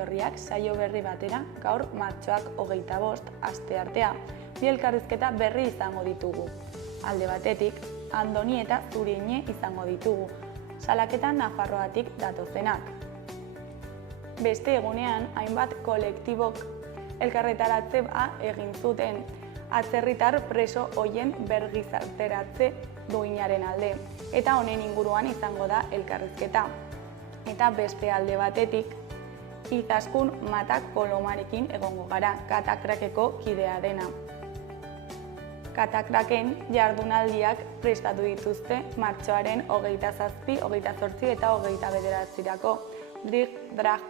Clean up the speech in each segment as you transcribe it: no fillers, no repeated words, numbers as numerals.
etorriak saio berri batera, gaur martxoak 25, asteartea, bi elkarrizketa berri izango ditugu. Alde batetik, Andoni eta Zuriñe izango ditugu, salaketa Nafarroatik datozenak. Beste egunean, hainbat kolektibok elkarretaratzea egin zuten, atzerritar preso hoien bergizarteratze duinaren alde, eta honen inguruan izango da elkarrizketa. Eta beste alde batetik, Izaskun Matak Polomarekin egongo gara, Katakrakeko kidea dena. Katakraken jardunaldiak prestatu dituzte martxoaren 27, 28 eta 29-rako Drag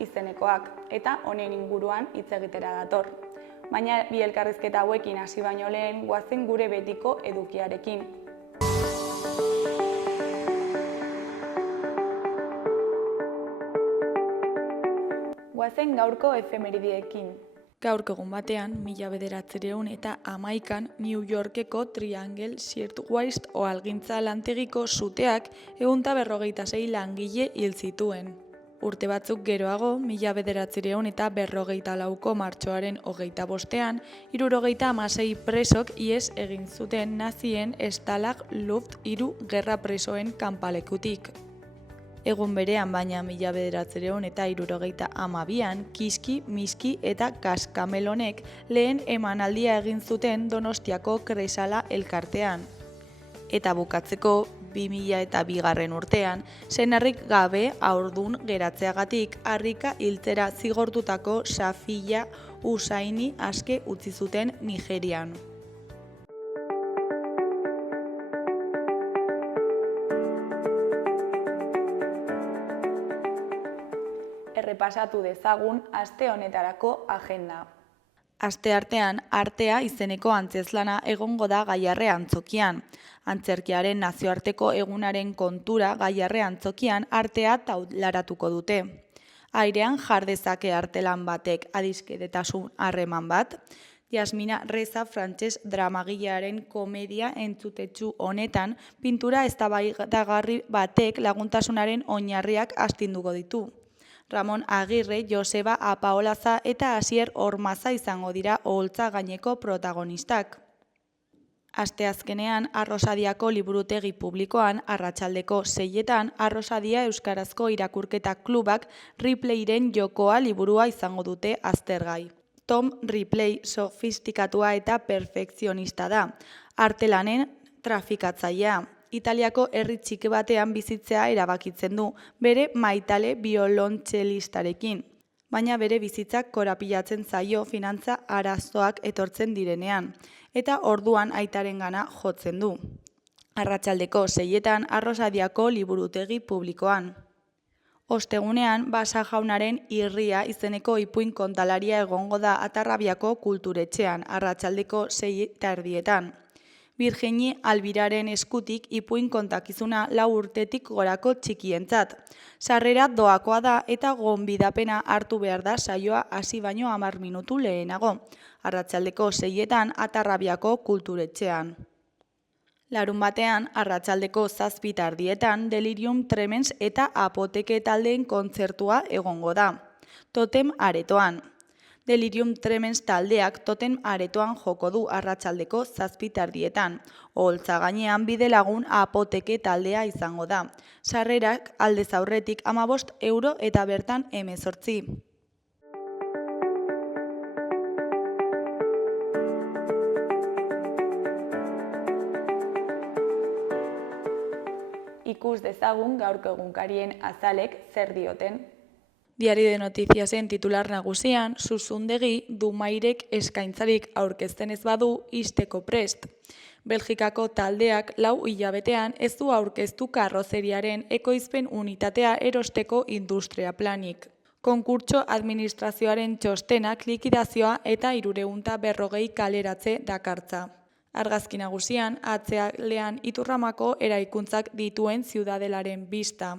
izenekoak, eta honen inguruan hitz egitera dator. Baina bi elkarrizketa hauekin hasi baino lehen goazen gure betiko edukiarekin. Goazen gaurko efemeridiekin. Gaurko egun batean, 1911 New Yorkeko Triangle Shirtwaist ohalgintza lantegiko suteak 156 langile hil zituen. Urte batzuk geroago, 1954ko martxoaren 25ean, 76 presok ihes egin zuten nazien Stalag Luft 3 gerra presoen kanpalekutik. Egun berean baina 1972an, Kiski, Miski eta Kaskamelonek lehen emanaldia egin zuten Donostiako Kresala elkartean. Eta bukatzeko, 2002 urtean, senarrik gabe haurdun geratzeagatik harrika hiltzera zigortutako Safiya Hussaini aske utzi zuten Nigerian. Errepasatu dezagun aste honetarako agenda. Asteartean, Artea izeneko antzezlana egongo da Gaiarre antzokian. Antzerkiaren nazioarteko egunaren kontura Gaiarre antzokian artea taularatuko dute. Airean jar dezake artelan batek adiskidetasun harreman bat. Jasmina Reza frantses dramagilearen komedia entzutetsu honetan pintura eztabaidagarri batek laguntasunaren oinarriak astinduko ditu. Ramon Agirre, Joseba Apaolaza eta Asier Ormaza izango dira oholtza gaineko protagonistak. Asteazkenean, Arrosadiako liburutegi publikoan, arratsaldeko 6etan, Arrosadia Euskarazko irakurketa klubak Ripleyren jokoa liburua izango dute aztergai. Tom Ripley sofistikatua eta perfekzionista da, artelanen trafikatzailea. Italiako herri txiki batean bizitzea erabakitzen du, bere maitale biolontxelistarekin, baina bere bizitzak korapilatzen zaio finantza arazoak etortzen direnean, eta orduan aitarengana jotzen du. Arratsaldeko 6etan Arrosadiako liburutegi publikoan. Ostegunean, Basa Jaunaren Irria izeneko ipuin kontalaria egongo da Atarrabiako kulturetxean, arratsaldeko 6:30. Virginie Albiraren eskutik ipuin kontakizuna 4 urtetik gorako txikientzat. Sarrera doakoa da eta gonbidapena hartu behar da saioa hasi baino 10 minutu lehenago. Arratsaldeko 6etan Atarrabiako kulturetxean. Larunbatean, arratsaldeko 7:30 Delirium Tremens eta Apoteke taldeen kontzertua egongo da. Totem aretoan. Delirium Tremens taldeak Totem aretoan joko du arratsaldeko 7:30. Oholtza gainean Bidelagun Apoteke taldea izango da. Sarrerak aldez aurretik 15 euro eta bertan 18. Ikus dezagun gaurko egunkarien azalek zer dioten. Diario de Notiziasen titular nagusian, Zuzundegi Dumairek eskaintzarik aurkezten ez badu ixteko prest. Belgikako taldeak 4 hilabetean ez du aurkeztu karrozeriaren ekoizpen unitatea erosteko industria planik. Konkurtso administrazioaren txostenak likidazioa eta 340 kaleratze dakartza. Argazki nagusian, atzealdean Iturramako eraikuntzak dituen ziudadelaren bista.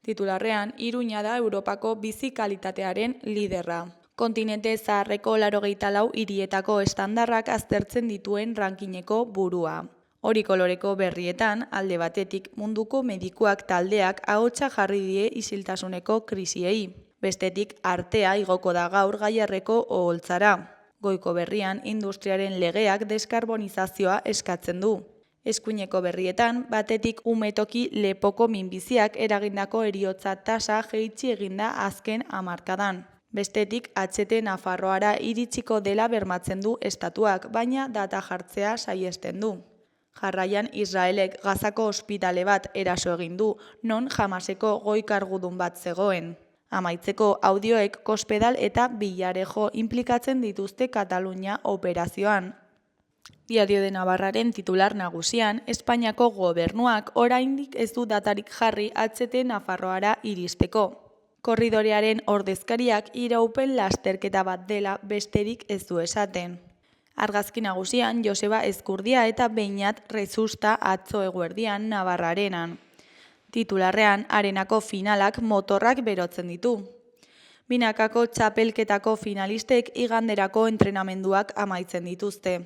Titularrean, Iruña da Europako bizi kalitatearen liderra. Kontinente zaharreko 84 hirietako estandarrak aztertzen dituen rankineko burua. Hori koloreko berrietan, alde batetik munduko medikuak taldeak ahotsa jarri die isiltasuneko krisiei. Bestetik, artea igoko da gaur Gaiarreko oholtzara. Goiko Berrian industriaren legeak deskarbonizazioa eskatzen du. Eskuineko Berrietan, batetik umetoki lepoko minbiziak eragindako heriotza tasa jaitsi eginda azken hamarkadan. Bestetik, HT Nafarroara iritsiko dela bermatzen du estatuak, baina data jartzea saihesten du. Jarraian, Israelek Gazako ospitale bat eraso egin du, non Hamaseko goi kargudun bat zegoen. Amaitzeko, audioek Cospedal eta Villarejo inplikatzen dituzte Katalunia operazioan. Diario de Navarraren titular nagusian, Espainiako gobernuak oraindik ez du datarik jarri HT Nafarroara iristeko. Korridorearen ordezkariak iraupen lasterketa bat dela besterik ez du esaten. Argazki nagusian Joseba Ezkurdia eta Beñat Rezusta atzo eguerdian Navarrarenan. Titularrean arenako finalak motorrak berotzen ditu. Binakako txapelketako finalistek iganderako entrenamenduak amaitzen dituzte.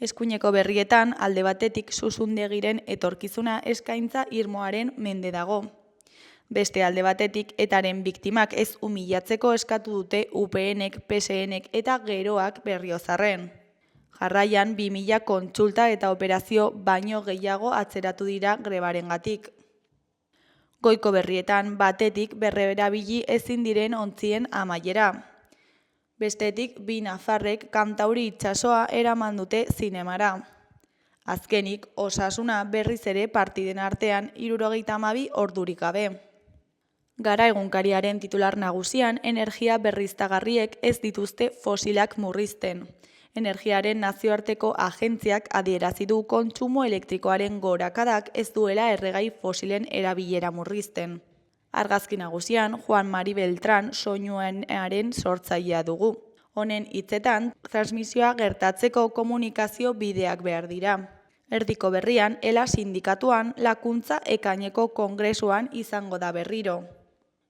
Eskuineko Berrietan alde batetik Susundegiren etorkizuna eskaintza irmoaren mende dago. Beste alde batetik etaren biktimak ez humilatzeko eskatu dute UPNek, PSNek eta Geroak Berriozarren. Jarraian 2000 kontsulta eta operazio baino gehiago atzeratu dira grebarengatik. Goiko Berrietan batetik berrerabili ezin diren ontzien amaiera. Bestetik bi nafarrek Kantauri itsasoa eraman dute zinemara. Azkenik, Osasuna berriz ere partiden artean 72 ordurik gabe. Gara egunkariaren titular nagusian, energia berriztagarriek ez dituzte fosilak murrizten. Energiaren nazioarteko agentziak adierazi du kontsumo elektrikoaren gorakadak ez duela erregai fosilen erabilera murrizten. Argazki nagusian, Juan Mari Beltran soinuaren sortzailea dugu. Honen hitzetan, transmisioa gertatzeko komunikazio bideak behar dira. Erdiko Berrian, ELA sindikatuan, lakuntza ekaineko kongresuan izango da berriro.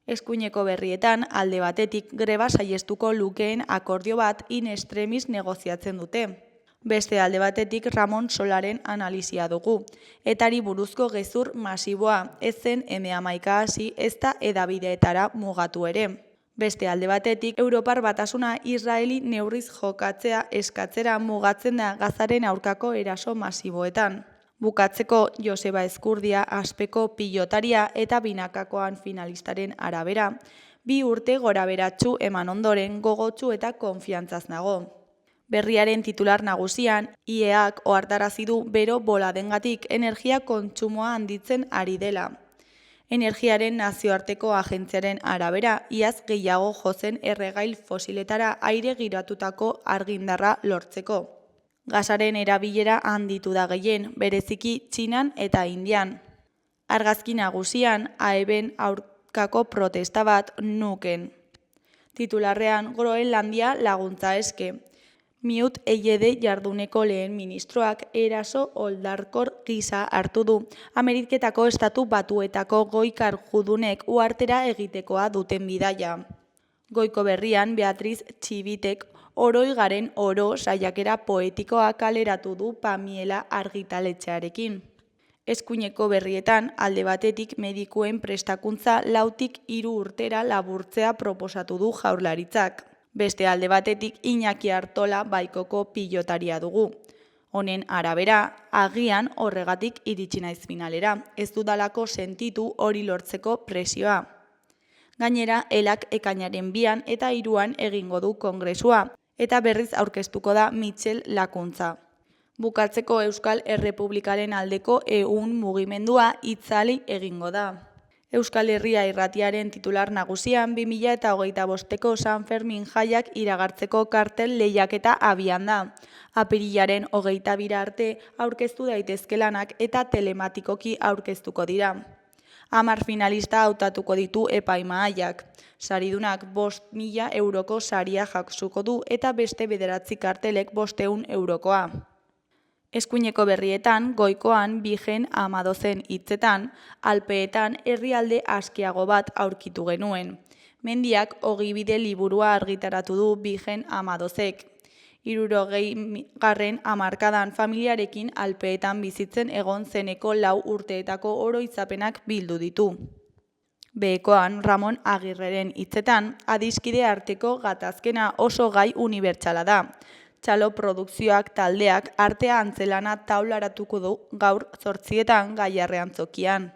Eskuineko Berrietan, alde batetik greba saiestuko lukeen akordio bat in extremis negoziatzen dute. Beste alde batetik Ramon Solaren analisia dugu. Etari buruzko gezur masiboa, ez zen M11 hasi ezta hedabideetara mugatu ere. Beste alde batetik, Europar Batasuna Israeli neurriz jokatzea eskatzera mugatzen da Gazaren aurkako eraso masiboetan. Bukatzeko Joseba Ezkurdia aspeko pilotaria eta binakakoan finalistaren arabera, 2 urte goraberatsu eman ondoren gogotsu eta konfiantzaz nago. Berriaren titular nagusian, IEAk ohartarazi du bero boladengatik energia kontsumoa handitzen ari dela. Energiaren nazioarteko agentziaren arabera, iaz gehiago jozen erregail fosiletara aire giratutako argindarra lortzeko. Gasaren erabilera handitu da gehien, bereziki Txinan eta Indian. Argazki nagusian, AEBen aurkako protesta bat nuken. Titularrean, Groenlandia laguntza eske. Miut Eyede jarduneko lehen ministroak eraso oldarkor gisa hartu du. Ameriketako estatu batuetako goi kargudunek uhartera egitekoa duten bidaia. Goiko Berrian, Beatriz Txibitek Oroi garen oro saiakera poetikoa kaleratu du Pamiela argitaletxearekin. Eskuineko Berrietan, alde batetik medikuen prestakuntza 4 urtera laburtzea proposatu du Jaurlaritzak. Beste alde batetik Iñaki Artola baikoko pilotaria dugu. Honen arabera, agian horregatik iritsi naiz finalera, ez dudalako sentitu hori lortzeko presioa. Gainera, ELAk ekainaren 2 eta 3 egingo du kongresua, eta berriz aurkeztuko da Mitchell lakuntza. Bukatzeko Euskal Errepublikaren aldeko ehun mugimendua itzali egingo da. Euskal Herria irratiaren titular nagusian 2025ko San Fermin jaiak iragartzeko kartel lehiaketa abian da. Apirilaren 22 arte aurkeztu daitezke lanak eta telematikoki aurkeztuko dira. 10 finalista hautatuko ditu epaimahaiak. Saridunak 5.000 euroko saria jaksuko du eta beste 9 kartelek 500 eurokoa. Eskuineko Berrietan, goikoan Bigen Amadozen hitzetan, Alpeetan herrialde askiago bat aurkitu genuen. Mendiak ogibide liburua argitaratu du Bigen Amadozek. 60. hamarkadan familiarekin Alpeetan bizitzen egon zeneko 4 urteetako oroitzapenak bildu ditu. Behekoan Ramon Agirreren hitzetan, adiskide arteko gatazkena oso gai unibertsala da. Txalo produkzioak taldeak artea antzelana taularatuko du gaur 8 Gaiarre antzokian.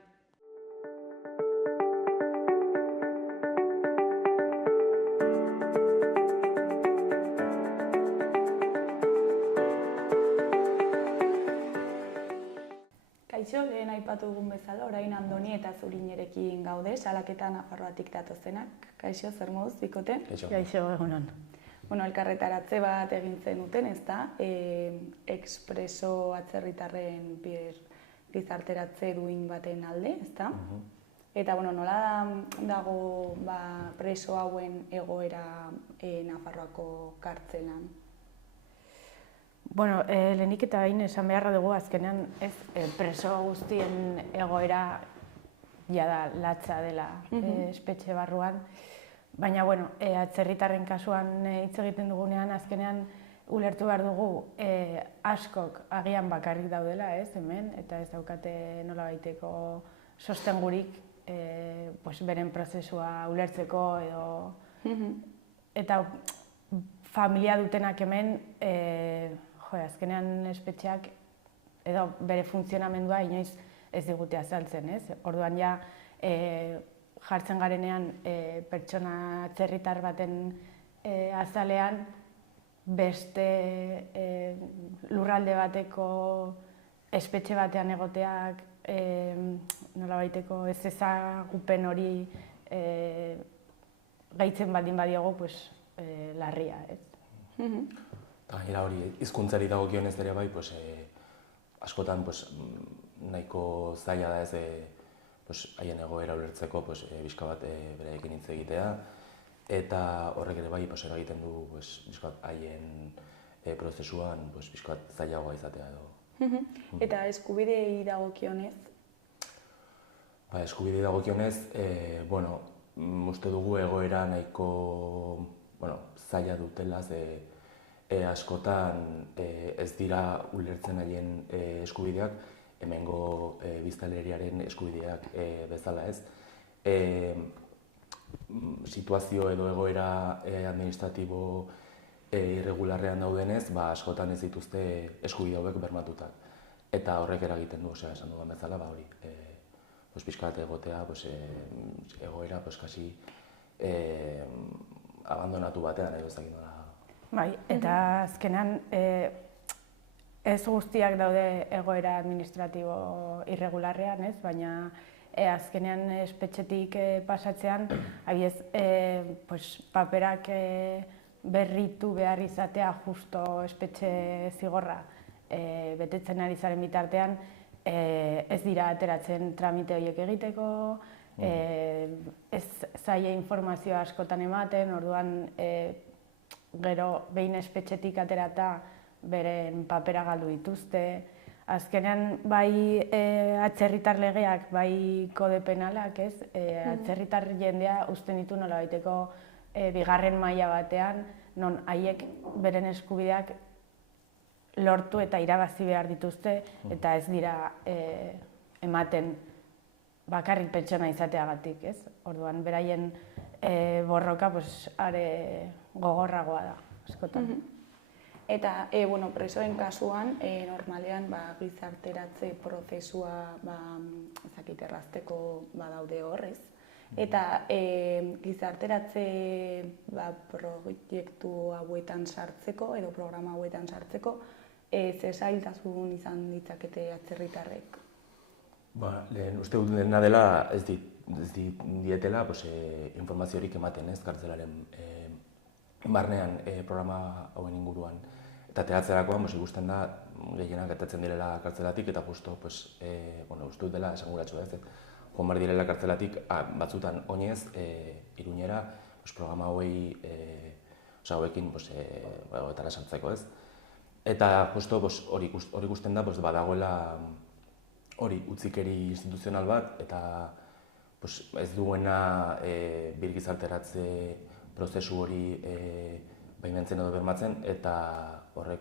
Kaixo, lehen aipatu dugun bezala, orain Andoni eta Zuriñerekin gaude, salaketa Nafarroatik datozenak. Kaixo, zer moduz, bikote? Kaixo, egunon. Bueno, elkarretaratze bat egin zenuten, ezta? Expreso atzerritarren gizarteratze duin baten alde, ezta? Eta, bueno, nola dago preso hauen egoera Nafarroako kartzelan? Bueno, lehenik eta behin esan beharra dugu azkenean preso guztien egoera jada latza dela espetxe barruan. Baina, bueno, atzerritarren kasuan hitz egiten dugunean azkenean ulertu behar dugu askok agian bakarrik daudela, hemen, eta ez daukate nolabaiteko sostengurik beren prozesua ulertzeko edo eta familia dutenak hemen azkenean espetxeak edo bere funtzionamendua inoiz ez digute azaltzen, ez? Orduan ja jartzen garenean pertsona atzerritar baten azalean beste lurralde bateko espetxe batean egoteak nolabaiteko ez ezagupen hori gaitzen baldin badiogu larria, ez? Gainera hori, hizkuntzari dagokionez ere bai, askotan nahiko zaila da ez haien egoera ulertzeko bizka bat beraiekin hitz egitea, eta horrek ere bai eragiten du bizka bat haien prozesuan bizka bat zailagoa izatea edo. Eta eskubidei dagokionez? Eskubidei dagokionez, uste dugu egoera nahiko zaila dutela, askotan ez dira ulertzen haien eskubideak, hemengo biztanleriaren eskubideak bezala ez. Situazio edo egoera administratibo irregularrean daudenez, askotan ez dituzte eskubide hauek bermatuta. Eta horrek eragiten du, esan dudan bezala, hori, pixka bat egotea, egoera, kasi abandonatu batean, edo ezagin nola. Bai, eta azkenan ez guztiak daude egoera administratibo irregularrean, ez? Baina azkenean espetxetik pasatzean, paperak berritu behar izatea justo espetxe zigorra betetzen ari zaren bitartean, ez dira ateratzen tramite horiek egiteko, ez zaie informazioa askotan ematen, orduan gero behin espetxetik aterata beren papera galdu dituzte. Azkenean bai atzerritar legeak, bai kode penalak, ez? Atzerritar jendea uzten ditu nolabaiteko bigarren maila batean, non haiek beren eskubideak lortu eta irabazi behar dituzte, eta ez dira ematen bakarrik pertsona izateagatik, ez? Orduan, beraien borroka are gogorragoa da, askotan. Eta, presoen kasuan, normalean gizarteratze prozesua errazteko daude horrez. Eta gizarteratze proiektu hauetan sartzeko edo programa hauetan sartzeko, ze zailtasun izan ditzakete atzerritarrek? Lehen uste dut dena dela ez dietela informaziorik ematen, ez, kartzelaren barnean programa hauen inguruan. Eta teatzerakoan ikusten da gehienak gertatzen direla kartzelatik eta justo uste dut dela esanguratsu, ez? Joan behar direla kartzelatik batzutan oinez, Iruñera, programa hauekin etara sartzeko, ez? Eta justo hori ikusten da badagoela hori utzikeri instituzional bat eta ez duena birgizarteratze prozesu hori baimentzen edo bermatzen eta horrek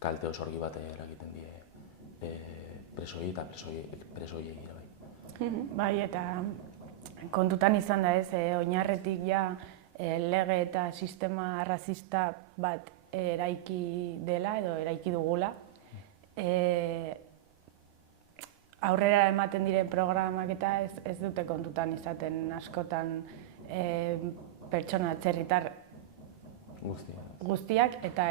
kalte osorgi bat eragiten die presoei eta presoiei ere bai. Bai, eta kontutan izan da ez, oinarretik ja lege eta sistema arrazista bat eraiki dela edo eraiki dugula. Aurrera ematen diren programak eta ez dute kontutan izaten askotan pertsona atzerritar guztiak eta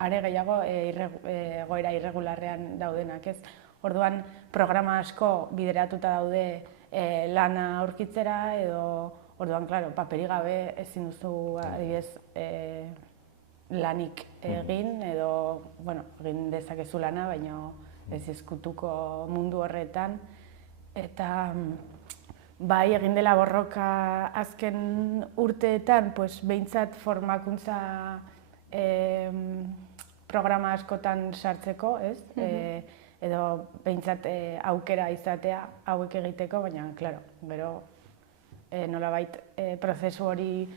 are gehiago egoera irregularrean daudenak, ez? Orduan, programa asko bideratuta daude lana aurkitzera edo orduan, klaro, paperik gabe ezin duzu adibidez lanik egin edo, bueno, egin dezakezu lana, baina ez ezkutuko mundu horretan. Eta bai, egin dela borroka azken urteetan, behintzat formakuntza programa askotan sartzeko, ez? Edo behintzat aukera izatea hauek egiteko, baina, klaro, gero nolabait prozesu hori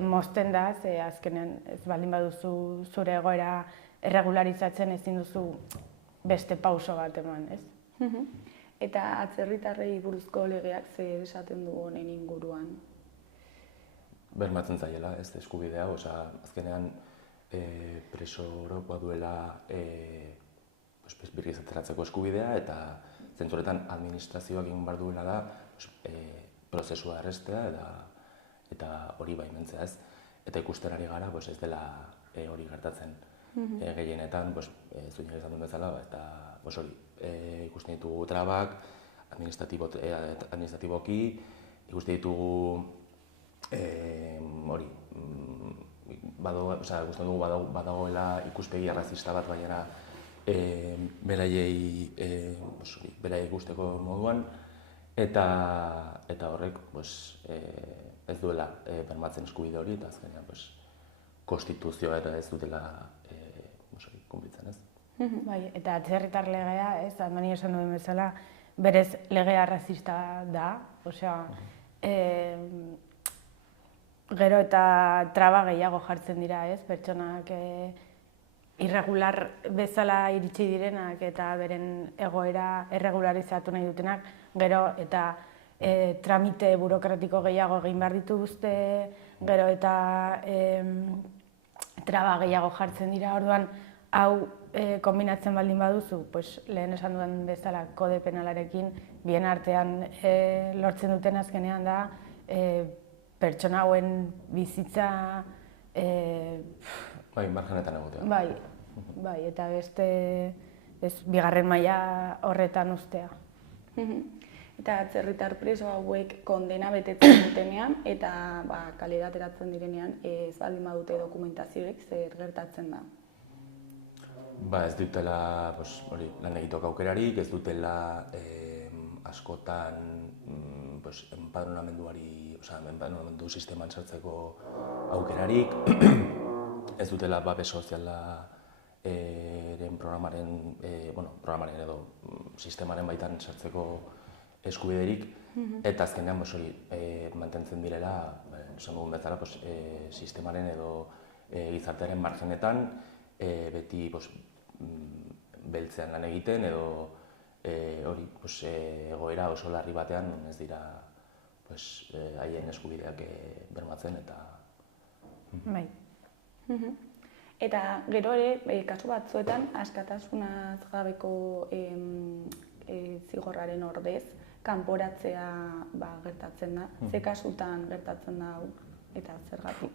mozten da, ze azkenean ez baldin baduzu zure egoera erregularizatzen ezin duzu beste pauso bat eman, ez? Eta atzerritarrei buruzko legeak zer esaten du honen inguruan? Bermatzen zaiela, ez eskubidea, azkenean preso orokoa duela birgizateratzeko eskubidea eta zentzuretan administrazioak egin behar duena da prozesua errestea eta hori baimentzea, ez? Eta ikusten ari gara ez dela hori gertatzen. Gehienetan, zuinak esan duen bezala, eta hori ikusten ditugu trabak, administratiboki, ikusten ditugu hori, ikusten dugu badagoela ikuspegi arrazista bat, baina beraiei ikusteko moduan, eta horrek ez duela bermatzen eskubide hori, eta azkenean konstituzioa eta ez dutela kunplitzen, ez? Bai, eta atzerritar legea, ez, Andoni esan duen bezala, berez legea arrazista da, osea, gero eta traba gehiago jartzen dira, ez, pertsonak irregular bezala iritsi direnak eta beren egoera erregularizatu nahi dutenak, gero eta tramite burokratiko gehiago egin behar dituzte, gero eta traba gehiago jartzen dira, orduan, hau kombinatzen baldin baduzu, lehen esan duen bezala kode penalarekin, bien artean lortzen duten azkenean da pertsona hauen bizitza margenetan egotea. Bai, eta beste bigarren maila horretan ustea. Eta atzerritar preso hauek kondena betetzen dutenean eta kalera ateratzen direnean ez baldin badute dokumentaziorik zer gertatzen da? Ez dutela lan egiteko aukerarik, ez dutela askotan enpadronamendu sisteman sartzeko aukerarik, ez dutela babes sozialaren programaren edo sistemaren baitan sartzeko eskubiderik, eta azkenean mantentzen direla, esan dugun bezala, sistemaren edo gizartearen margenetan, beti beltzean lan egiten edo hori egoera oso larri batean ez dira haien eskubideak bermatzen eta... Bai. Eta gero ere, kasu batzuetan, askatasunaz gabeko zigorraren ordez, kanporatzea gertatzen da. Ze kasutan gertatzen da hau eta zergatik?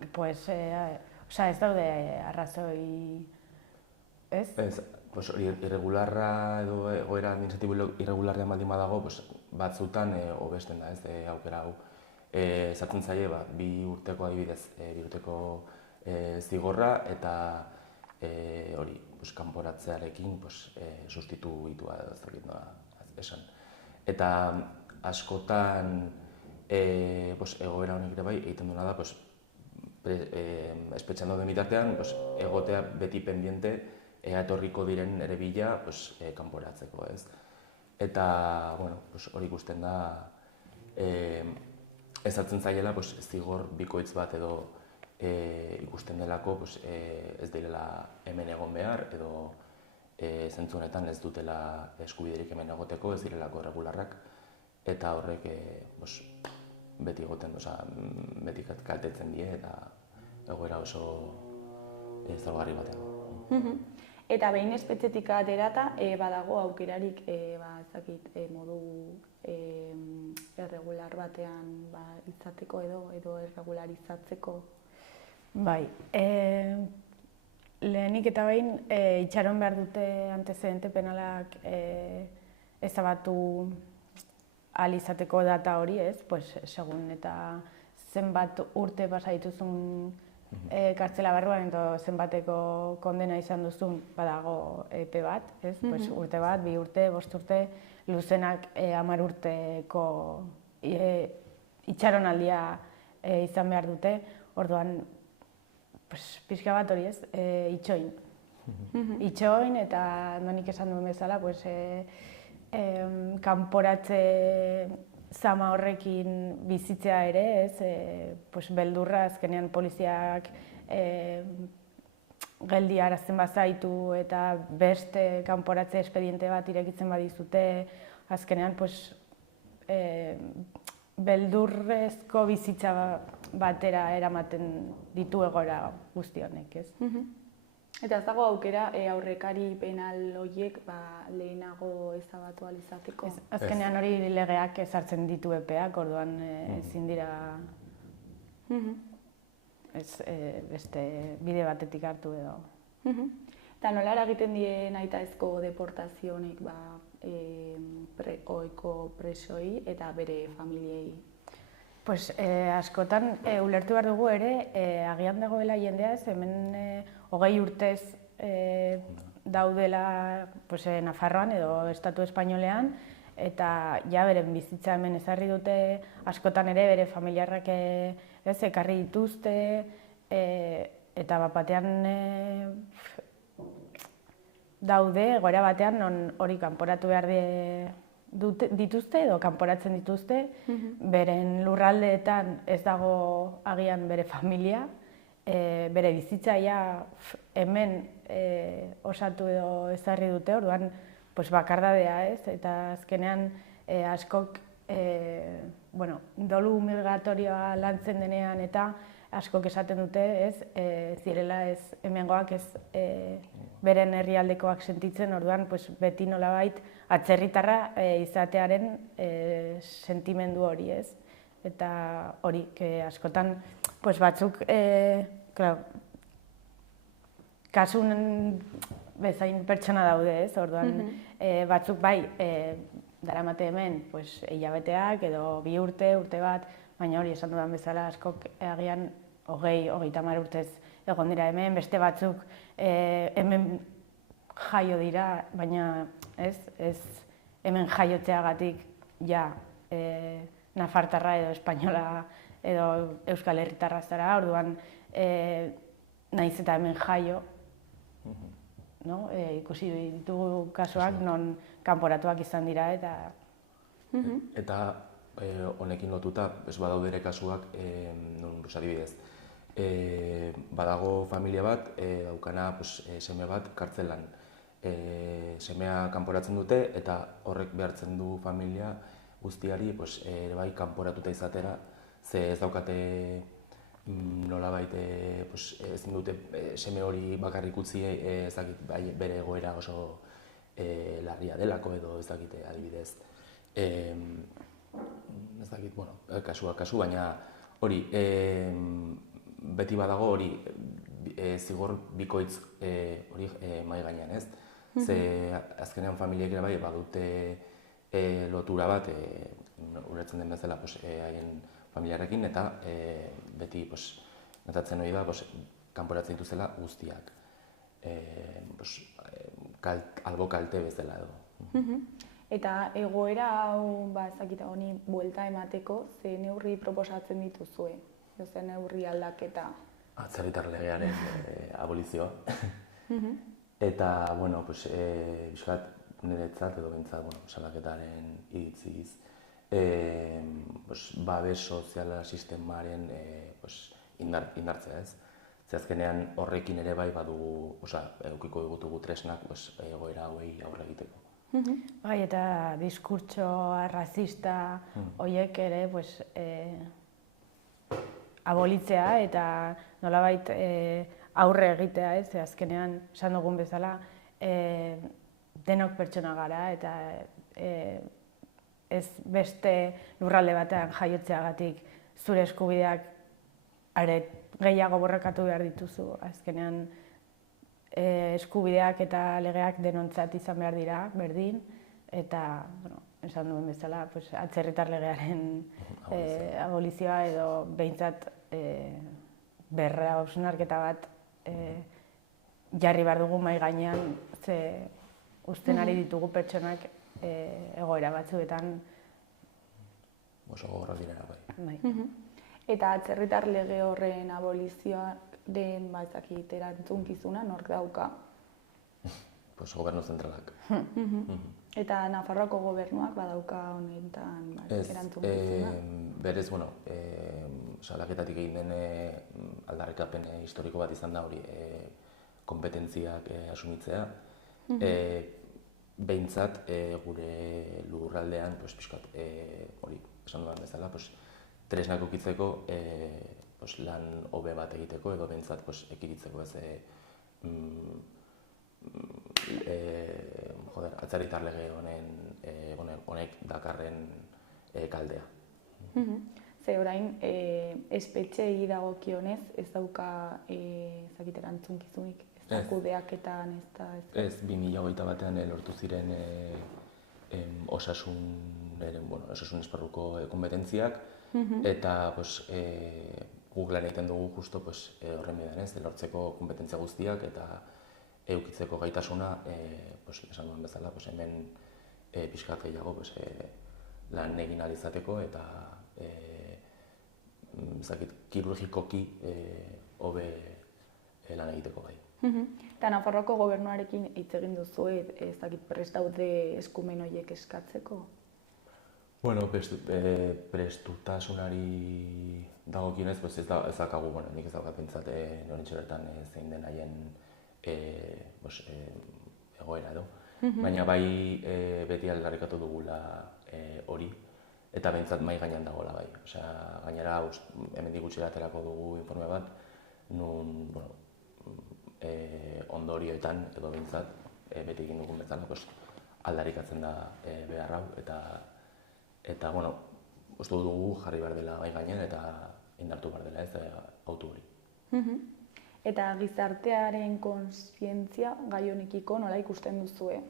Ez daude arrazoi, ez? Irregularra edo egoera administratibo irregularrean baldin badago, batzutan hobesten da, ez, aukera hau. Esaten zaie, 2 urteko adibidez, 2 urteko zigorra eta hori, kanporatzearekin sustituitua edo ez dakit nola esan. Eta askotan egoera honek ere bai egiten duena da, espetxean dauden bitartean, egotea beti pendiente ea etorriko diren ere bila kanporatzeko, ez? Eta, hori ikusten da, ezartzen zaiela zigor bikoitz bat edo ikusten delako ez direla hemen egon behar edo zentzu honetan ez dutela eskubiderik hemen egoteko, ez direlako erregularrak eta horrek beti egoten, beti kaltetzen die eta egoera oso ezaugarri batean. Eta behin espetxetik aterata, badago aukerarik, modu erregular batean izateko edo erregularizatzeko? Bai, lehenik eta behin itxaron behar dute antezedente penalak ezabatu ahal izateko data hori, ez? Segun eta zenbat urte pasa dituzun kartzela barruan edo zenbateko kondena izan duzun badago epe bat, ez? Urte bat, 2 urte, 5 urte, luzenak 10 urteko itxaronaldia izan behar dute, orduan pixka bat hori ez, itxoin. Itxoin eta nonik esan duen bezala, kanporatze zama horrekin bizitzea ere, ez, beldurra azkenean poliziak geldi arazten bazaitu eta beste kanporatze espediente bat irekitzen badizute, azkenean beldurrezko bizitza batera eramaten ditu egoera guzti honek, ez? Eta ez dago aukera aurrekari penal horiek lehenago ezabatu ahal izateko? Azkenean hori legeak ezartzen ditu epeak, orduan ezin dira beste bide batetik hartu edo. Eta nola eragiten die nahitaezko deportazio honek ohiko presoi eta bere familiei? Askotan ulertu behar dugu ere, agian dagoela jendea ez, hemen 20 urtez daudela Nafarroan edo Estatu Espainolean, eta ja beren bizitza hemen ezarri dute, askotan ere bere familiarrak ekarri dituzte, eta batean daude, egoera batean non hori kanporatu behar dituzte edo kanporatzen dituzte, beren lurraldeetan ez dago agian bere familia, bere bizitzaia hemen osatu edo ezarri dute, orduan bakardadea ez, eta azkenean askok dolu migratorioa lantzen denean eta askok esaten dute ez, zirela ez hemengoak ez beren herrialdekoak sentitzen, orduan beti nolabait atzerritarra izatearen sentimendu hori ez. Eta hori, askotan batzuk, kasun bezain pertsona daude ez, orduan batzuk bai daramate hemen hilabeteak edo 2 urte, urte bat, baina hori esan dudan bezala askok agian 20-30 urtez egon dira hemen, beste batzuk hemen jaio dira, baina ez hemen jaiotzeagatik ja nafartarra edo espainola edo euskal herritarra zara, orduan nahiz eta hemen jaio, ikusi ditugu kasuak non kanporatuak izan dira eta... Eta honekin lotuta, badaude ere kasuak, adibidez, badago familia bat, daukana seme bat kartzelan. Semea kanporatzen dute eta horrek behartzen du familia guztiari bai kanporatuta izatera, ze ez daukate nolabait ezin dute seme hori bakarrik utzi bere egoera oso larria delako edo ez dakite adibidez. Ez dakit, kasu, baina hori beti badago hori zigor bikoitz hori mahai gainean, ez? Ze azkenean familiek ere bai badute lotura bat, ulertzen den bezala haien familiarekin eta beti notatzen hori da kanporatzen dituzela guztiak. Albo kalte bezala edo. Eta egoera hau honi buelta emateko, ze neurri proposatzen dituzue? Ze neurri aldaketa? Atzerritar legearen abolizioa. Eta, bizkat niretzat edo bintzat, salaketaren iritziz, babes soziala sistemaren indartzea ez. Ze azkenean horrekin ere bai badugu, edukiko dugu tresnak egoera hauei aurre egiteko. Bai, eta diskurtsoa arrazista horiek ere abolitzea eta nolabait aurre egitea, ez? Azkenean, esan dugun bezala, denok pertsona gara eta ez beste lurralde batean jaiotzeagatik zure eskubideak are gehiago borrokatu behar dituzu. Azkenean, eskubideak eta legeak denontzat izan behar dira, berdin, eta, esan duen bezala, atzerritar legearen abolizioa edo behintzat hausnarketa bat jarri behar dugu mahai gainean, ze uzten ari ditugu pertsonak egoera batzuetan. Oso gogorrak direla, bai. Eta atzerritar lege horren abolizioaren erantzunkizuna nork dauka? Gobernu zentralak. Eta Nafarroako gobernuak badauka honetan erantzunkizuna? Berez, salaketatik egin den aldarrikapen historiko bat izan da hori konpetentziak asumitzea. Behintzat, gure lurraldean, pixkat, hori, esan dudan bezala, tresnak ukitzeko lan hobe bat egiteko edo behintzat ekiritzeko ez atzerritar lege honek dakarren kaldea. Ze orain, espetxeei dagokionez ez dauka erantzunkizunik, ez da kudeaketan, ez da... Ez, 2021 lortu ziren osasun esparruko konpetentziak, eta guk lan egiten dugu justo horren bidean ez, lortzeko konpetentzia guztiak eta eukitzeko gaitasuna, esan duen bezala, hemen pixkat gehiago lan egin ahal izateko eta kirurgikoki hobe lan egiteko gai. Eta Nafarroako gobernuarekin hitz egin duzu, prest daude eskumen horiek eskatzeko? Prestutasunari dagokionez ez dakagu, nik ez daukat pentsat norentxe bertan zein den haien egoera edo. Baina bai beti aldarrikatu dugula hori, eta behintzat mahai gainean dagoela bai. Gainera, hemendik gutxira aterako dugu informe bat, nun ondorioetan edo behintzat beti egin dugun bezala aldarrikatzen da behar hau, eta uste dugu jarri behar dela mahai gainean eta indartu behar dela ez autu hori. Eta gizartearen kontzientzia gai honekiko nola ikusten duzue?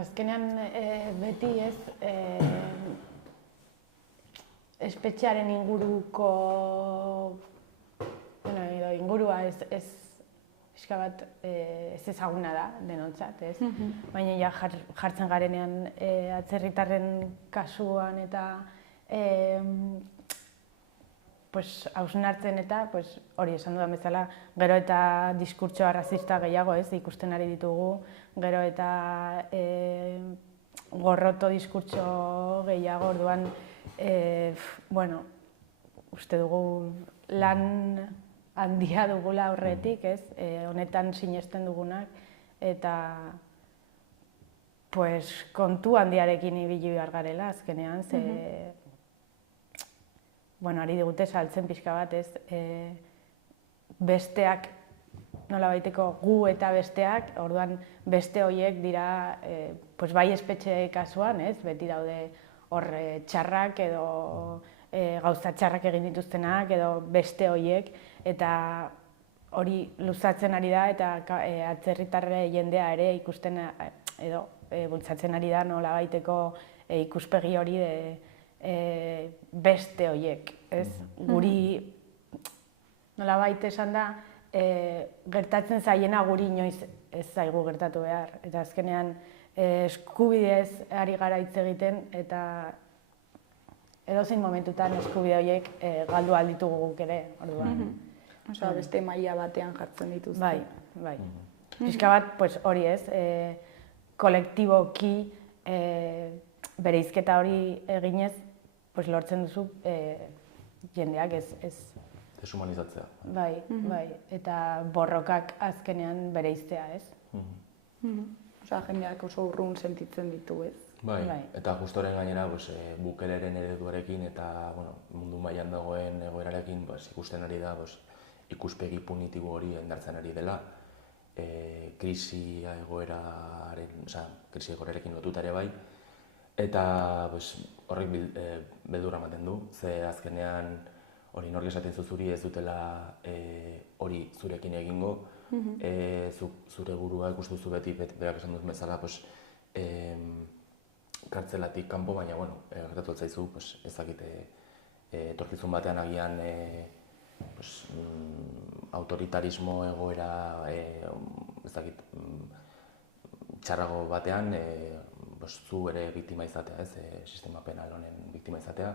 Azkenean beti ez espetxearen inguruko ingurua ez pixka bat ez ezaguna da denontzat, ez? Baina jartzen garenean atzerritarren kasuan eta hausnartzen eta hori esan dudan bezala, gero eta diskurtsoa arrazista gehiago ez ikusten ari ditugu, gero eta gorroto diskurtso gehiago, orduan, uste dugu lan handia dugula aurretik, ez, honetan sinesten dugunak, eta kontu handiarekin ibili behar garela azkenean, ze ari digute saltzen pixka bat, ez, besteak, nola baiteko gu eta besteak, orduan beste horiek dira, bai espetxe kasuan, ez, beti daude hor txarrak edo gauza txarrak egin dituztenak edo beste horiek, eta hori luzatzen ari da eta atzerritarre jendea ere ikusten edo bultzatzen ari da nola baiteko ikuspegi hori beste horiek, ez? Guri, nolabait esan da, gertatzen zaiena guri inoiz ez zaigu gertatu behar. Eta azkenean eskubidez ari gara hitz egiten eta edozein momentutan eskubide horiek galdu alditugu guk ere, orduan. Beste maila batean jartzen dituzte. Bai. Pixka bat, hori ez, kolektiboki bereizketa hori eginez, lortzen duzu jendeak ez... Deshumanizatzea. Bai, eta borrokak azkenean bereiztea, ez? Osea, jendeak oso urrun sentitzen ditu, ez? Bai, Bai. eta justoren gainera bukeleren ereduarekin eta mundu mailan dagoen egoerarekin ikusten ari da ikuspegi punitibo hori indartzen ari dela. Krisi egoerarekin lotuta ere bai. Eta horrek beldurra ematen du, ze azkenean hori nork esaten zuzuri ez dutela hori zurekin egingo, zure burua ikustu zu beti, berak esan dut bezala, kartzelatik kanpo, baina, gertatu etzaizu, ez dakite, etorkizun batean agian autoritarismo egoera, ez dakit, txarrago batean, zu ere biktima izatea, sistema penal honen biktima izatea,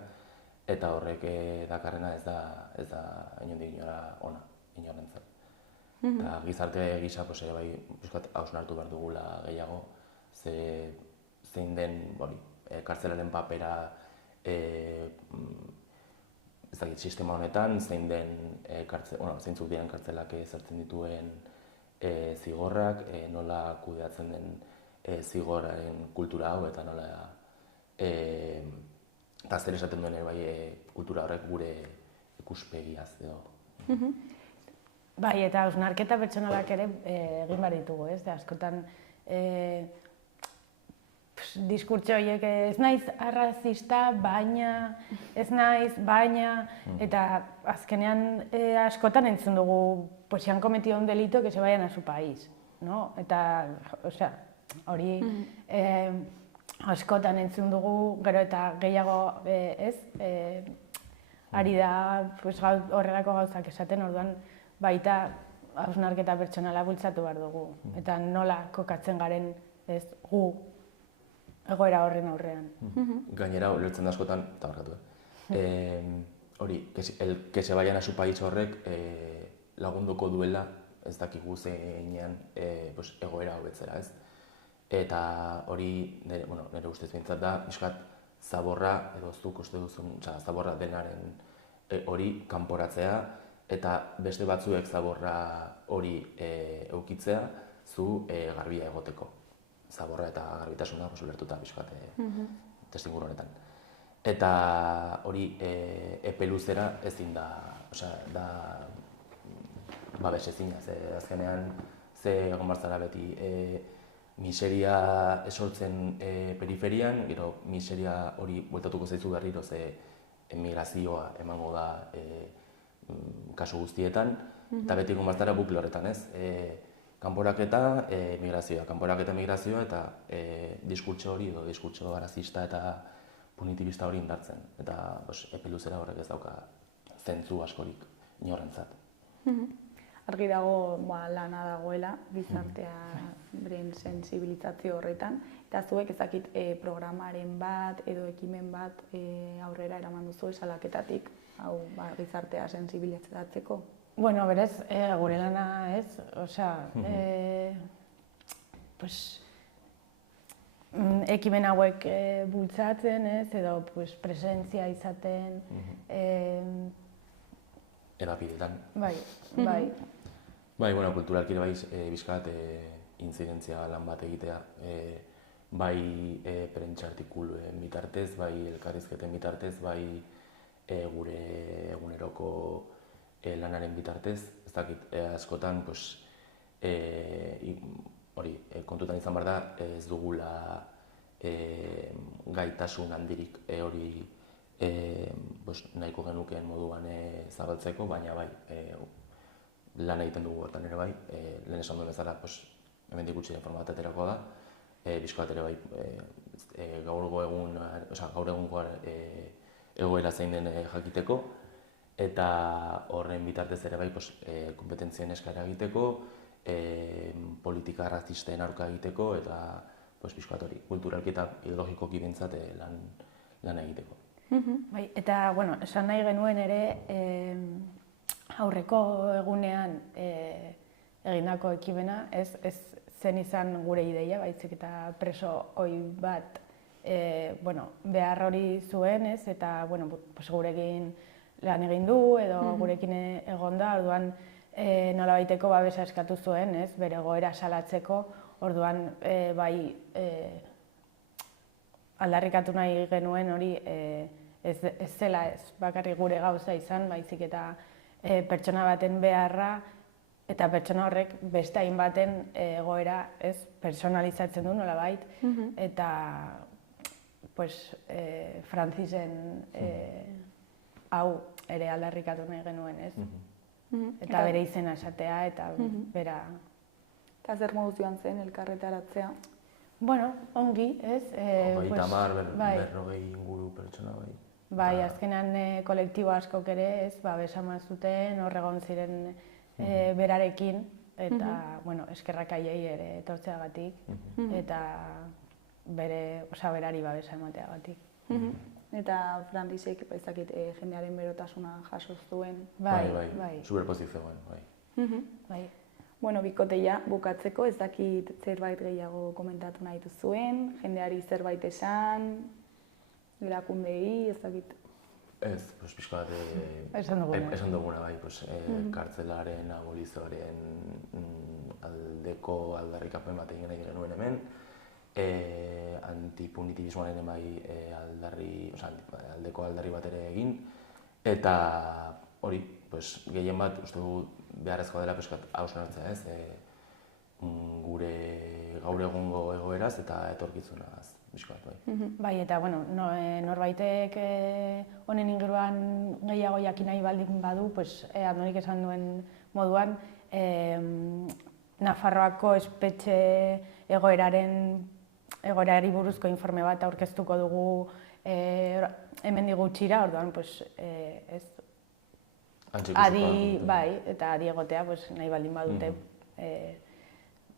eta horrek dakarrena ez da inondik inora ona, inorentzat. Eta gizarte gisa ere bai hausnartu behar dugula gehiago, zein den kartzelaren papera ez dakit sistema honetan, zein den zeintzuk diren kartzelak ezartzen dituen zigorrak, nola kudeatzen den zigorraren kultura hau eta nola eta zer esaten duen kultura horrek gure ikuspegiaz edo. Bai, eta hausnarketa pertsonalak ere egin behar ditugu, ez? Askotan diskurtso horiek ez naiz arrazista, baina, ez naiz, baina, eta azkenean askotan entzun dugu, pues si han cometido un delito que se vayan a su país, no? Eta, osea, hori askotan entzun dugu, gero eta gehiago ez, ari da horrelako gauzak esaten, orduan baita hausnarketa pertsonala bultzatu behar dugu. Eta nola kokatzen garen ez gu egoera horren aurrean. Gainera, ulertzen da askotan, eta barkatu, hori, que se vayan a su país horrek lagunduko duela, ez dakigu zeinean egoera hobetzera, ez? Eta hori, nire ustez behintzat da, pixkat zaborra, edo zuk uste duzun, zaborra denaren hori kanporatzea, eta beste batzuek zaborra hori eukitzea, zu garbia egoteko. Zaborra eta garbitasuna ulertuta pixkat testuinguru honetan. Eta hori epe luzera ezin da, da babes ezina, azkenean ze egon barzara beti miseria esortzen periferian, gero miseria hori bueltatuko zaizu berriro ze emigrazioa emango da kasu guztietan, eta beti egon barzara bukle horretan, ez? Kanporaketa, migrazioa, kanporaketa migrazioa eta diskurtso hori edo diskurtso arrazista eta punitibista hori indartzen. Eta epe luzera horrek ez dauka zentzu askorik inorentzat. Argi dago lana dagoela, gizartea beren sensibilizazio horretan. Eta zuek ezakit programaren bat edo ekimen bat aurrera eraman duzu salaketatik, hau gizartea sensibilizatzeko? Bueno, berez, gure lana ez, ekimen hauek bultzatzen ez, edo presentzia izaten. Edapidetan. Bai. Bai, kulturalki ere bai bizkat intzidentzia lan bat egitea. Bai prentsa artikuluen bitartez, bai elkarrizketen bitartez, bai gure eguneroko lanaren bitartez, ez dakit, askotan, hori, kontutan izan behar da, ez dugula gaitasun handirik hori nahiko genukeen moduan zabaltzeko, baina bai, lan egiten dugu hortan ere bai, lehen esan duen bezala, hemendik gutxi den format aterakoa da, bizko bat ere bai, gaur egungo egoera zein den jakiteko, eta horren bitartez ere bai kompetentzien eskara egiteko, politika arrazisten aurka egiteko, eta bizkoat hori, kulturalki eta ideologikoki bintzat lan egiteko. Bai, eta, esan nahi genuen ere, aurreko egunean egindako ekimena, ez zen izan gure ideia, baizik eta preso ohi bat behar hori zuen, ez, eta gurekin lan egin du edo gurekin egon da, orduan nolabaiteko babesa eskatu zuen, ez, bere egoera salatzeko, Orduan, bai, aldarrikatu nahi genuen hori ez zela ez bakarrik gure gauza izan, baizik eta pertsona baten beharra eta pertsona horrek beste hainbaten egoera ez personalizatzen du nolabait, eta Francisen hau ere aldarrikatu nahi genuen, ez? Eta bere izena esatea eta bera... Eta zer moduz joan zen elkarretaratzea? Bueno, ongi, ez? Hogeita hamar, berrogei inguru pertsona, bai. Bai, azkenan kolektibo askok ere, ez, besaman zuten, hor egon ziren berarekin, eta, bueno, eskerrak aiei ere etortzeagatik, eta berari babesa emateagatik. Eta Francisek, ezakit, jendearen berotasuna jaso zuen. Bai, superpozizioan, bai. Bai. Bueno, bikoteia bukatzeko, ez dakit zerbait gehiago komentatu nahi duzuen, jendeari zerbait esan, erakundei, ez dakit. Ez, pixka bat esan duguna, bai, kartzelaren, abolizioaren aldeko aldarrikapen bat egin nahi genuen hemen, antipunitibismoaren aldeko aldarri bat ere egin, eta hori, gehien bat, uste dugu beharrezkoa dela hausnartzea, ez, gure gaur egungo egoeraz eta etorkizunaz, pixka bat, bai. Bai, eta, bueno, norbaitek honen inguruan gehiago jakin nahi baldin badu, Andonik esan duen moduan, Nafarroako espetxe egoerari buruzko informe bat aurkeztuko dugu hemendik gutxira, orduan, ez, bai, eta adi egotea nahi baldin badute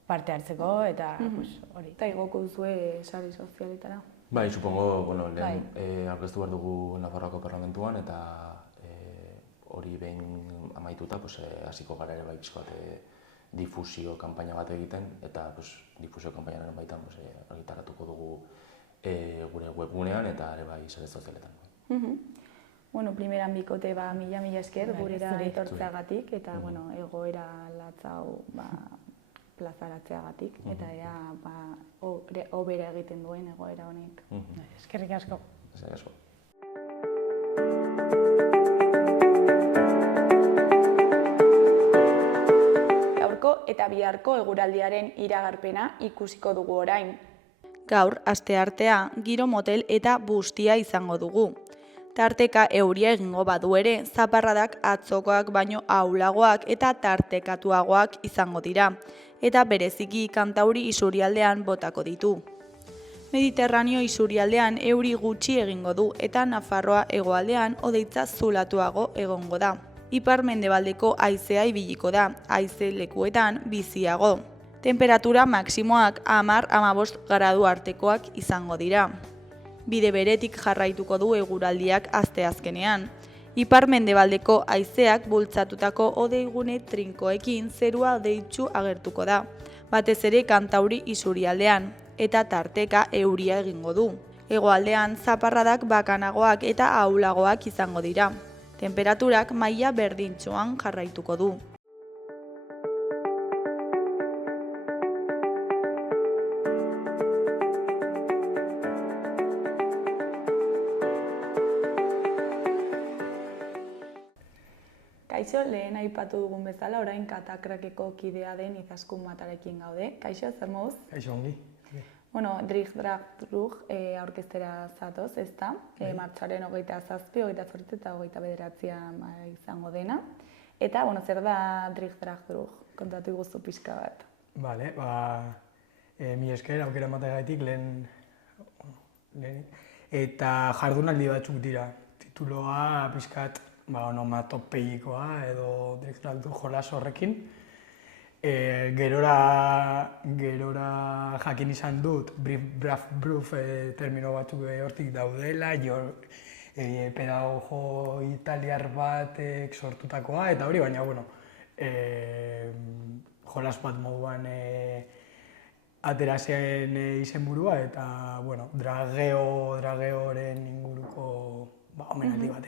parte hartzeko, eta hori. Eta igoko duzue sare sozialetara? Bai, supongo, lehen aurkeztu behar dugu Nafarroako Parlamentuan, eta hori behin amaituta, hasiko gara ere bai pixko bat difusio kanpaina bat egiten, eta difusio kanpainaren baitan argitaratuko dugu gure webgunean eta ere bai sare sozialetan. Bueno, primeran bikote mila esker gurera etortzeagatik eta egoera latzau plazaratzeagatik eta ea hobera egiten duen egoera honek. Eskerrik asko. Eskerrik asko. Gaurko eta biharko eguraldiaren iragarpena ikusiko dugu orain. Gaur, asteartea, giro motel eta bustia izango dugu. Tarteka euria egingo badu ere, zaparradak atzokoak baino ahulagoak eta tartekatuagoak izango dira, eta bereziki kantauri isurialdean botako ditu. Mediterraneo isurialdean euri gutxi egingo du eta Nafarroa hegoaldean hodeitza zulatuago egongo da. Ipar-mendebaldeko haizea ibiliko da, haize lekuetan biziago. Temperatura maksimoak 10-15 gradu artekoak izango dira. Bide beretik jarraituko du eguraldiak asteazkenean. Ipar-mendebaldeko haizeak bultzatutako hodeigune trinkoekin zerua hodeitsu agertuko da, batez ere kantauri isurialdean, eta tarteka euria egingo du. Hegoaldean zaparradak bakanagoak eta ahulagoak izango dira. Temperaturak maila berdintsuan jarraituko du. Kaixo, lehen aipatu dugun bezala, orain Katakrakeko kidea den Izaskun Matarekin gaude. Kaixo, zer moduz? Kaixo, ongi. Bueno, Drich Drag Drug aurkeztera zatoz, ezta? Martxoaren 27, 28 eta 29 izango dena. Eta, bueno, zer da Drich Drag Drug? Kontatu iguzu pixka bat. Bale, mi esker aukera emateagatik lehen. Eta jardunaldi batzuk dira. Tituloa pixkat onomatopeikoa edo Drich Drag Drug jolas horrekin. Gerora jakin izan dut, brief termino batzuk hortik daudela, pedagogo italiar batek sortutakoa, eta hori, baina, bueno, jolas bat moduan atera zen izenburua, eta, bueno, drageoren inguruko omenaldi bat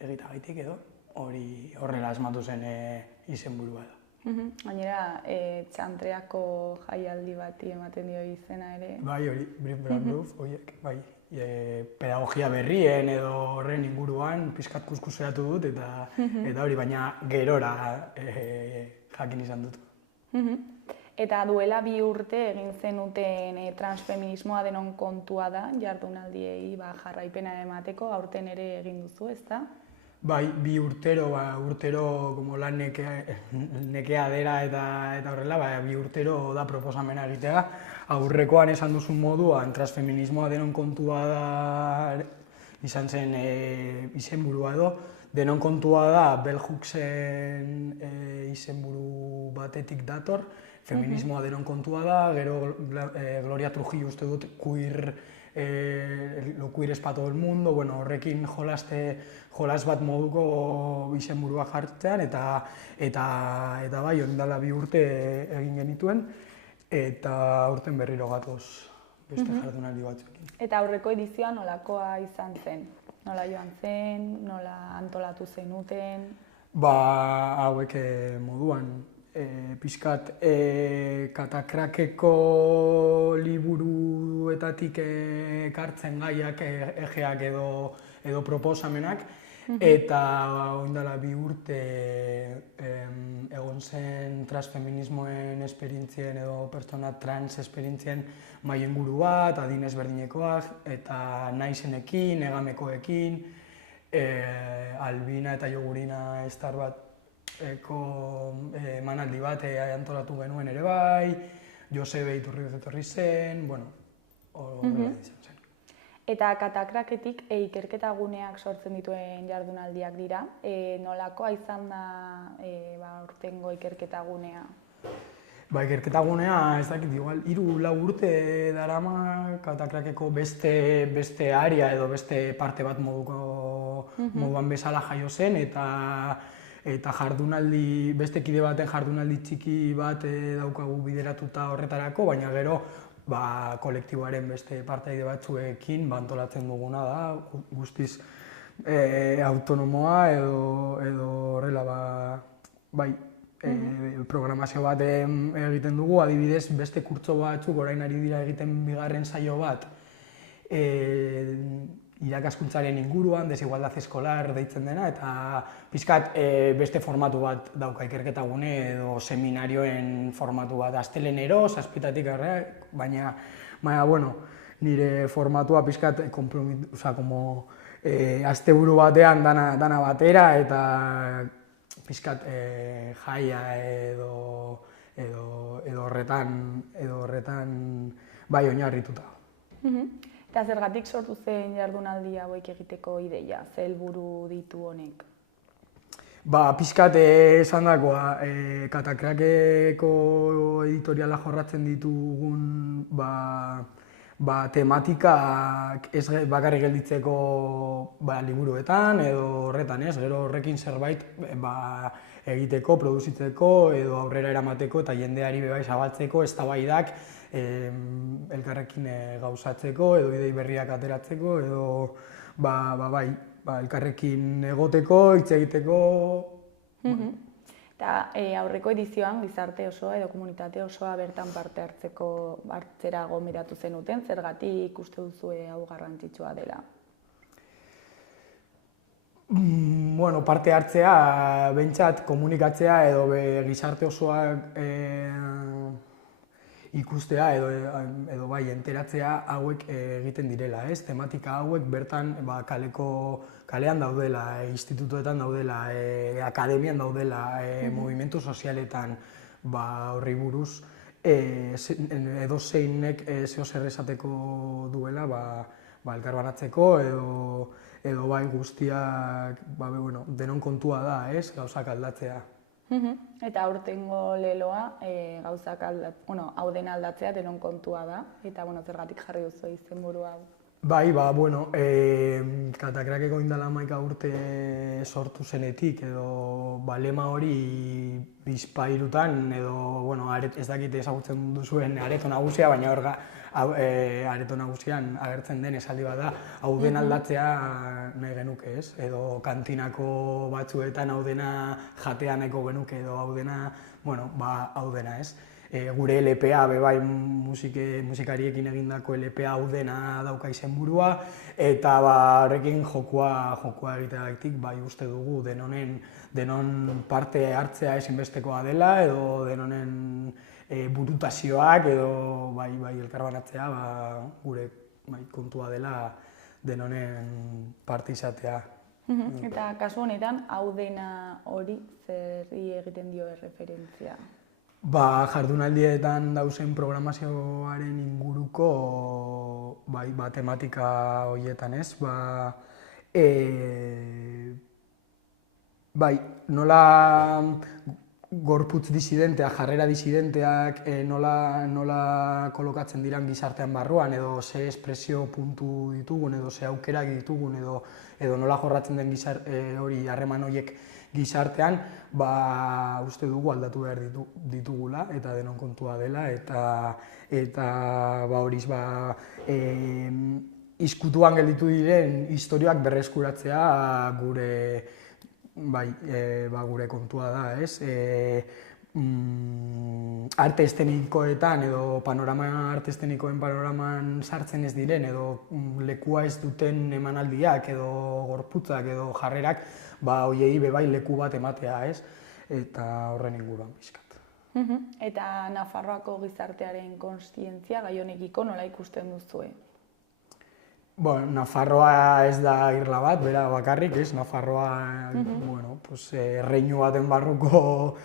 egitagaitik edo, hori horrela asmatu zen izenburua da. Gainera, txantreako jaialdi bati ematen dio izena ere. Bai, hori, Brief Brand Proof, horiek, bai. Pedagogia berrien edo horren inguruan pixkat kuskuseatu dut eta hori, baina gerora jakin izan dut. Eta duela 2 urte egin zenuten transfeminismoa denon kontua da, jardunaldiei jarraipena emateko, aurten ere egin duzu, ezta? Bai, 2 urtero como lan nekea dela eta horrela, 2 urtero da proposamena egitea. Aurrekoan esan duzun moduan, transfeminismoa denon kontua da, izan zen izenburua edo, denon kontua da Bell Hooksen izenburu batetik dator, feminismoa denon kontua da, gero Gloria Trujillo uste dut lo queer es para todo el mundo, bueno, horrekin jolas bat moduko izenburua jartzean eta bai, ondala 2 urte egin genituen eta aurten berriro gatoz beste jardunaldi batzuekin. Eta aurreko edizioa nolakoa izan zen? Nola joan zen, nola antolatu zenuten? Hauek moduan, pixkat Katakrakeko liburuetatik ekartzen gaiak, egeak edo proposamenak, eta oindala 2 urte egon zen transfeminismoen esperientzien edo pertsona trans esperientzien mahai inguru bat, adin ezberdinekoak, eta naizenekin, egamekoekin, Albina eta Jogurina estar bat emanaldi bat antolatu genuen ere bai, Josebe Iturrioz etorri zen, bueno, horrela izan zen. Eta Katakraketik ikerketa guneak sortzen dituen jardunaldiak dira. Nolakoa izan da urtengo ikerketa gunea? Ikerketa gunea, ez dakit, igual, 3-4 urte darama Katakrakeko beste area edo beste parte bat moduan bezala jaio zen, eta jardunaldi, beste kide baten jardunaldi txiki bat daukagu bideratuta horretarako, baina gero kolektiboaren beste partaide batzuekin antolatzen duguna da, guztiz autonomoa edo horrela bai, programazio bat egiten dugu, adibidez beste kurtso batzuk orain ari dira egiten 2. saio bat irakaskuntzaren inguruan, desigualdad escolar deitzen dena, eta pixkat beste formatu bat dauka ikerketa gune edo seminarioen formatu bat astelenero, 7:00 aurrera, baina bueno, nire formatua pixkat asteburu batean dana batera eta pixkat jaia edo horretan bai oinarrituta. Eta zergatik sortu zen jardunaldi hauek egiteko ideia, ze helburu ditu honek? Pixkat esan dakoa, Katakrakeko editoriala jorratzen ditugun tematikak ez bakarrik gelditzeko liburuetan edo horretan ez, gero horrekin zerbait egiteko, produzitzeko edo aurrera eramateko eta jendeari bebai zabaltzeko, eztabaidak elkarrekin gauzatzeko edo idei berriak ateratzeko edo elkarrekin egoteko, hitz egiteko. Eta aurreko edizioan gizarte osoa edo komunitate osoa bertan parte hartzera gonbidatu zenuten, zergatik uste duzue hau garrantzitsua dela? Parte hartzea, behintzat komunikatzea edo gizarte osoak ikustea edo bai enteratzea hauek egiten direla, ez? Tematika hauek bertan kalean daudela, institutuetan daudela, akademian daudela, movimentu sozialetan horri buruz edo zeinek zeo zer esateko duela elkarbanatzeko edo bai guztiak denon kontua da, ez? Gauzak aldatzea. Eta aurtengo leloa hau dena aldatzea denon kontua da, eta zergatik jarri duzu izenburu hau? Katakrakeko indala 11 urte sortu zenetik edo lema hori bizpahirutan edo, bueno, ez dakit ezagutzen duzuen areto nagusia, baina areto nagusian agertzen den esaldi bat da, hau den aldatzea nahi genuke, ez? Edo kantinako batzuetan hau dena jatea nahiko genuke, edo hau dena, bueno, hau dena, ez? Gure LPA, bai musikariekin egindako LPA hau dena dauka izenburua, eta horrekin jokua egiteagatik bai uste dugu denon parte hartzea ezinbestekoa dela, edo denonen burutazioak edo bai elkarbanatzea gure kontua dela denonen parte izatea. Eta kasu honetan, hau dena hori zerri egiten dio erreferentzia? Jardunaldietan dauzen programazioaren inguruko tematika horietan, ez? Nola gorputz disidenteak, jarrera disidenteak nola kolokatzen diran gizartean barruan, edo ze espresio puntu ditugun, edo ze aukerak ditugun, edo nola jorratzen den hori harreman horiek gizartean, uste dugu aldatu behar ditugula, eta denon kontua dela, eta horiz izkutuan gelditu diren istorioak berreskuratzea gure kontua da, ez? Arte estenikoetan edo arte estenikoen panoraman sartzen ez diren edo lekua ez duten emanaldiak edo gorputzak edo jarrerak horiei bebai leku bat ematea, ez? Eta horren inguruan pixkat. Eta Nafarroako gizartearen kontzientzia gai honekiko nola ikusten duzue? Nafarroa ez da irla bat, bera bakarrik, ez? Nafarroa, erreinu baten barruko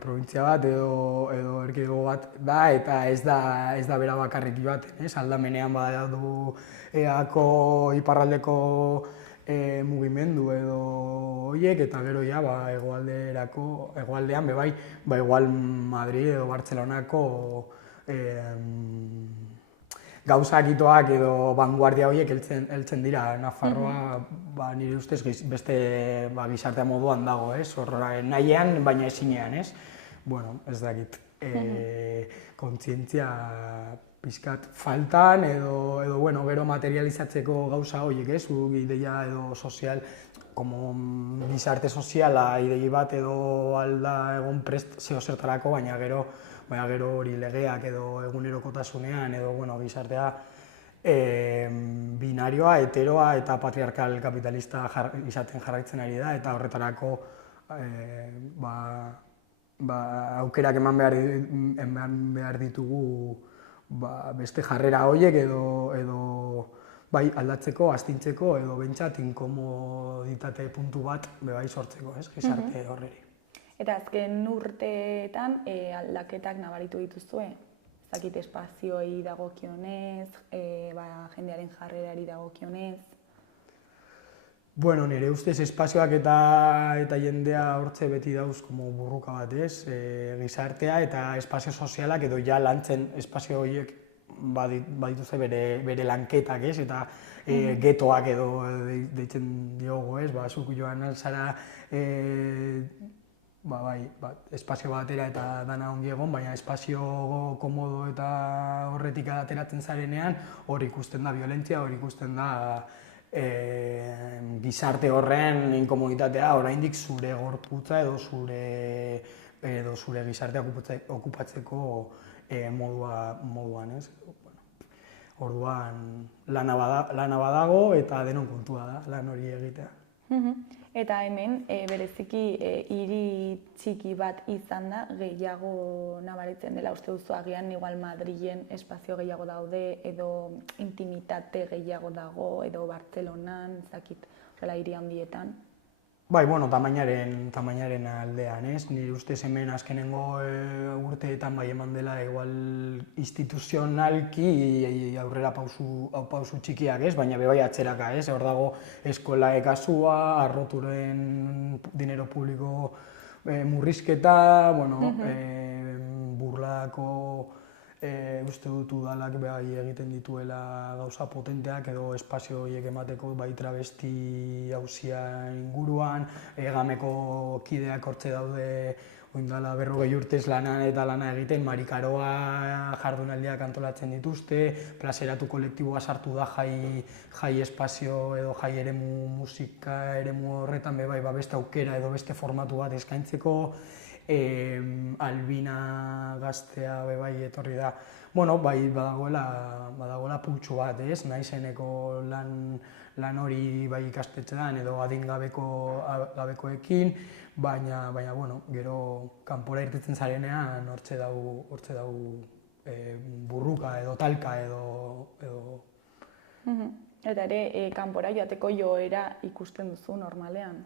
provintzia bat edo erkidego bat da, eta ez da bera bakarrik baten, ez? Aldamenean badatu eako iparraldeko mugimendu edo horiek, eta gero egoaldean, igual Madrid edo Bartzelonako gauzakitoak edo vanguardia horiek heltzen dira. Nafarroa nire ustez beste gizartea moduan dago, ez? Nahiean, baina ezinean, ez? Ez dakit, kontzientzia pixkat faltan edo gero materializatzeko gauza horiek, ez? Ideia edo sozial, gizarte soziala idei bat edo alda egon prest zertarako, baina gero hori legeak edo egunerokotasunean edo gizartea binarioa, heteroa eta patriarkal kapitalista izaten jarraitzen ari da, eta horretarako aukerak eman behar ditugu beste jarrera horiek edo aldatzeko, astintzeko edo bentsat inkomoditate puntu bat sortzeko, gizarte horreri. Eta azken urteetan aldaketak nabaritu dituzue? Zakit espazioei dagokionez, jendearen jarrerari dagokionez? Nire ustez espazioak eta jendea hortze beti dauz burruka bat, ez? Gizartea eta espazio sozialak edo ja lantzen espazio horiek badituzte bere lanketak, ez? Eta getoak edo deitzen diogu, ez? Zuk joan alzara espazio batera eta dana ongi egon, baina espazio komodo eta horretik ateratzen zarenean hor ikusten da violentzia, hor ikusten da gizarte horren inkomunitatea, oraindik zure gorputza edo zure gizartea okupatzeko moduan, ez? Orduan lana badago eta denon kontua da lan hori egitea. Eta hemen, bereziki hiri txiki bat izan da, gehiago nabaritzen dela uste duzu agian, igual Madrilen espazio gehiago daude, edo intimitate gehiago dago, edo Bartzelonan, zakit, horrela hiri handietan. Tamainaren aldean, ez? Nire ustez hemen azkenengo urteetan eman dela igual instituzionalki aurrera pausu txikiak, ez? Baina bebai atzeraka, ez? Hor dago eskola kasua, arroturen dinero publiko murrizketa, burladako uste dut udalak bai egiten dituela gauza potenteak edo espazio horiek emateko bai travesti auzia inguruan, Egameko kideak hortze daude oindala 40 urtez lana egiten, Marikaroa jardunaldiak antolatzen dituzte, Plazeratu kolektiboa sartu da jai espazio edo jai eremu musika eremu horretan bai beste aukera edo beste formatu bat eskaintzeko, Albina gaztea bai etorri da. Bueno, bai badagoela pultsu bat, ez? Naizeneko lan hori bai ikastetxean edo adingabekoekin, baina bueno, gero kanpora irtetzen zarenean hortze dau burruka edo talka edo... Eta ere, kanpora joateko joera ikusten duzu normalean?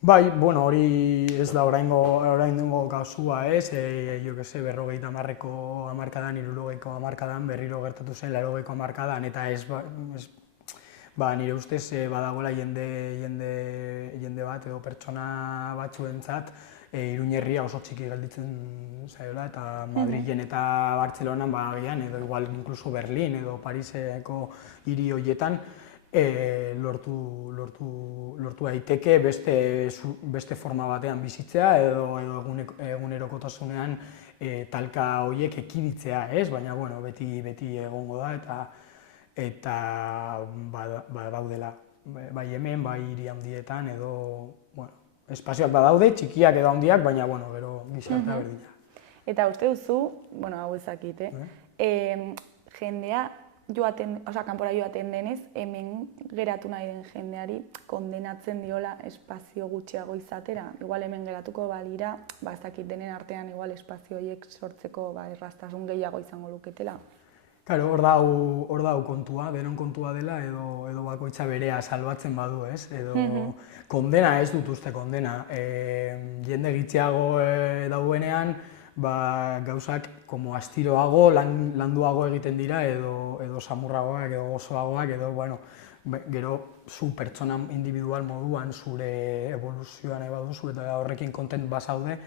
Bai, bueno, hori ez da oraingo kasua, ez? Jo que se 50ko hamarkadan, 60ko hamarkadan, berriro gertatu zen 80ko hamarkadan, eta ez nire ustez badagoela jende bat edo pertsona batzuentzat Iruñerria oso txiki gelditzen zaiola, eta Madrilen eta Bartzelonan agian, edo igual incluso Berlin edo Pariseko hiri horietan lortu daiteke beste forma batean bizitzea edo egunerokotasunean talka horiek ekiditzea, ez? Baina bueno, beti egongo da eta badaudela bai hemen, bai hiri handietan edo espazioak badaude, txikiak edo handiak, baina bueno, gero gizartea berdina. Eta uste duzu, hau ezakit, jendea kanpora joaten denez, hemen geratu nahi den jendeari kondenatzen diola espazio gutxiago izatera. Igual hemen geratuko balira, ez dakit denen artean igual espazio horiek sortzeko erraztasun gehiago izango luketela. Claro, hor dau kontua, denon kontua dela edo bakoitza berea salbatzen badu, ez? Edo kondena ez dut uste kondena. Jende gitziago dauenean, gauzak como astiroago, landuago egiten dira edo samurragoak edo gozoagoak edo, bueno, gero zu pertsona individual moduan zure evoluzioa nahi baduzu eta horrekin kontent bazaude,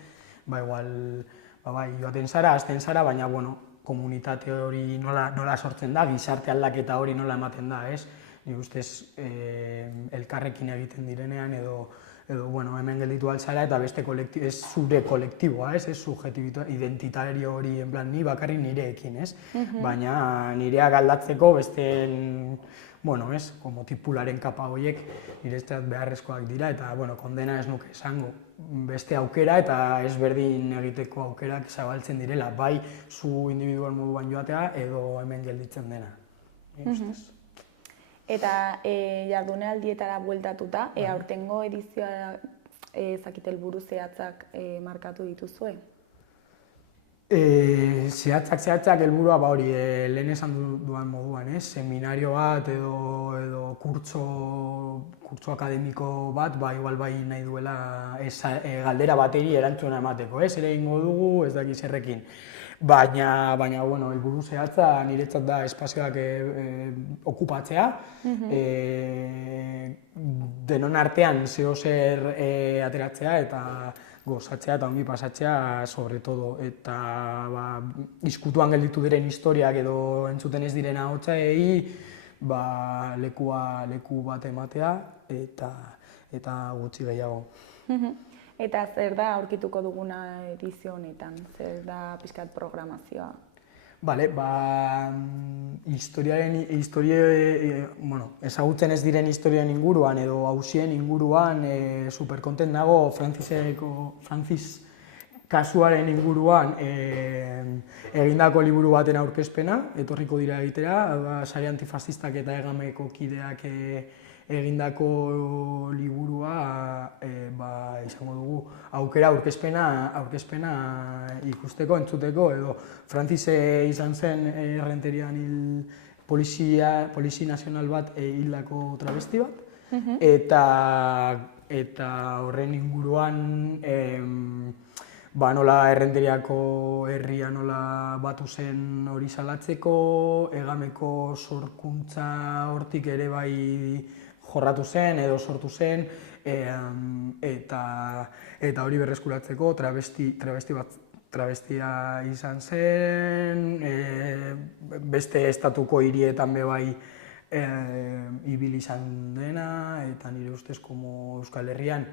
igual, joaten zara, hasten zara, baina, bueno, komunitate hori nola sortzen da, gizarte aldaketa hori nola ematen da, ez? Nik ustez elkarrekin egiten direnean edo hemen gelditu altzara eta beste kolektibo, ez zure kolektiboa, ez subjektibitate identitario hori, en plan, ni bakarrik nireekin, ez? Baina nireak aldatzeko beste, bueno, ez, como tipularen kapa horiek niretzat beharrezkoak dira eta, bueno, kondena ez nuke esango. Beste aukera eta ezberdin egiteko aukerak zabaltzen direla, bai zu individual moduan joatea edo hemen gelditzen dena. Eta jardunaldietara bueltatuta, aurtengo edizioa helburu zehatzak markatu dituzue? Zehatzak helburua hori lehen esan duan moduan, seminario bat edo kurtso akademiko bat, igual nahi duela galdera bateri erantzuna emateko, ere egingo dugu, ez dakiz errekin. Baina, bueno, helburu zehatza niretzat da espazioak okupatzea, denon artean zehozer ateratzea eta gozatzea eta ongi pasatzea, sobre todo, eta izkutuan gelditu diren historiak edo entzuten ez diren ahotsei leku bat ematea eta gutxi gehiago. Eta zer da aurkituko duguna edizio honetan? Zer da pixkat programazioa? Ezagutzen ez diren historien inguruan edo auzien inguruan superkontent nago Francis kasuaren inguruan egindako liburu baten aurkezpena, etorriko dira egitera, sare antifasistak eta Egameko kideak egindako liburua izango dugu aukera aurkezpena ikusteko, entzuteko, edo Francis izan zen Errenterian polizi nazional bat hildako travesti bat, eta horren inguruan nola Errenteriako herria nola batu zen hori salatzeko, Egameko sorkuntza hortik ere bai jorratu zen edo sortu zen, eta hori berreskuratzeko travesti travestia izan zen, beste estatuko hirietan be bai ibili izan dena, eta nire ustez Euskal Herrian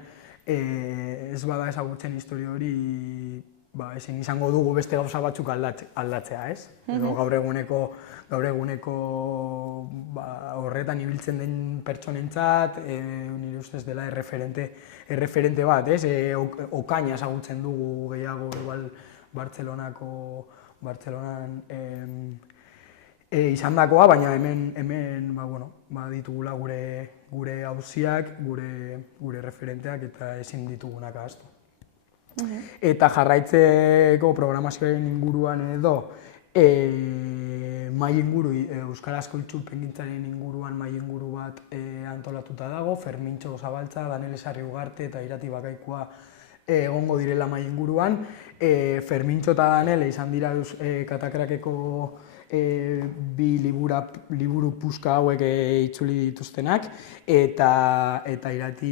ez bada ezagutzen historia hori, ezin izango dugu beste gauza batzuk aldatzea, ez? Edo gaur eguneko horretan ibiltzen den pertsonentzat, nire ustez dela erreferente bat, ez? Okaina ezagutzen dugu gehiago, igual Bartzelonan izandakoa, baina hemen ditugula gure auziak, gure referenteak eta ezin ditugunak ahaztu. Eta jarraitzeko programazioaren inguruan edo, euskarazko itzulpengintzaren inguruan mahai inguru bat antolatuta dago, Fermintxo Zabaltza, Danele Sarri-Ugarte eta Irati Bakaikua egongo direla mahai inguruan. Fermintxo eta Danele izan dira Katakrakeko bi liburu puska hauek itzuli dituztenak, eta Irati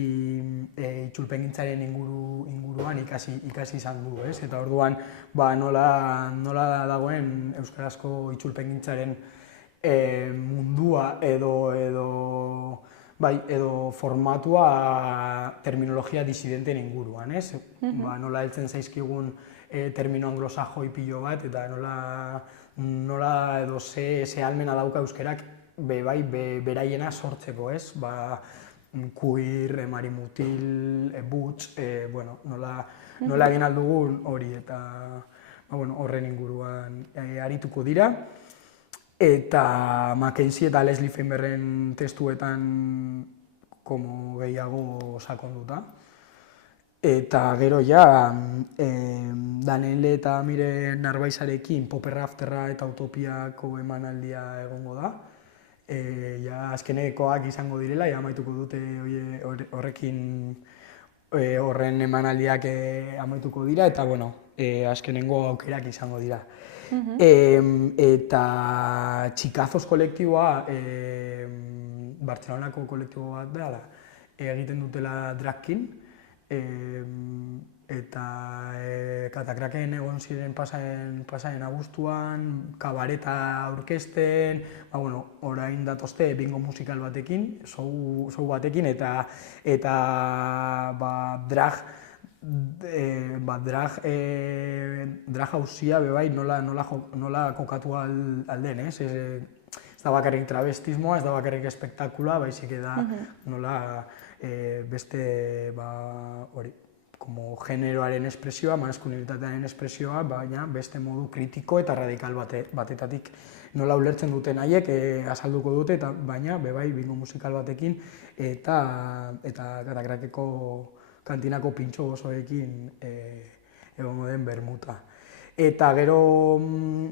itzulpengintzaren inguruan ikasi izan du, ez? Eta orduan nola dagoen euskarazko itzulpengintzaren mundua edo formatua terminologia disidenteen inguruan, ez? Nola heltzen zaizkigun termino anglosajoi pilo bat, eta nola edo ze ahalmena dauka euskerak beraiena sortzeko, ez? Queer, marimutil, butch, nola egin aldugun hori, eta horren inguruan arituko dira. Eta Mackenzie eta Leslie Feinbergen testuetan gehiago sakonduta. Eta gero Danele eta Miren Narbaizarekin Popper Afterra eta Utopiako emanaldia egongo da. Azkenekoak izango direla, amaituko dute horren emanaldiak amaituko dira, eta azkenengo aukerak izango dira. Eta Txikazos kolektiboa, Bartzelonako kolektibo bat dela, egiten dutela dragkin, eta Katakraken egon ziren pasaen abuztuan, kabareta aurkezten, orain datozte bingo musikal batekin, show batekin, eta drag hauzia bebai nola kokatu alden, ez? Ez da bakarrik travestismoa, ez da bakarrik espektakula, baizik da nola beste generoaren espresioa, maskulinitatearen espresioa, baina beste modu kritiko eta radikal batetatik nola ulertzen duten haiek azalduko dute, baina bebai bingo musikal batekin eta Katakrakeko kantinako pintxo gozoekin egongo den bermuta. Eta gero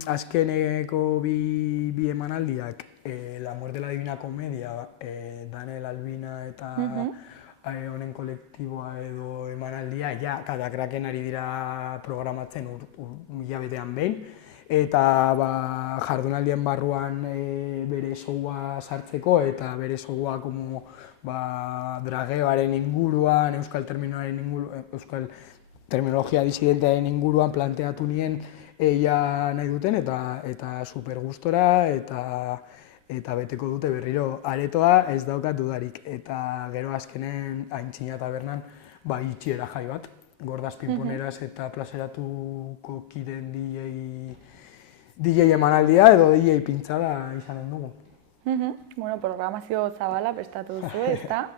azkeneko bi emanaldiak, La muerte de la divina comedia, Danel Albina eta honen kolektiboa edo emanaldia, Katakraken ari dira programatzen hilabetean behin, eta jardunaldien barruan bere showa sartzeko eta bere showa drageoaren inguruan, euskal terminologia disidentearen inguruan planteatu nien nahi duten, eta super gustora, eta beteko dute berriro aretoa ez daukat dudarik. Eta gero azkenen Aintzina Tabernan itxiera jai bat, Gordaz Pinponeras eta plazeratuko kiden DJ emanaldia edo DJ pintzada izanen dugu. Programazio zabala prestatu duzu, ezta?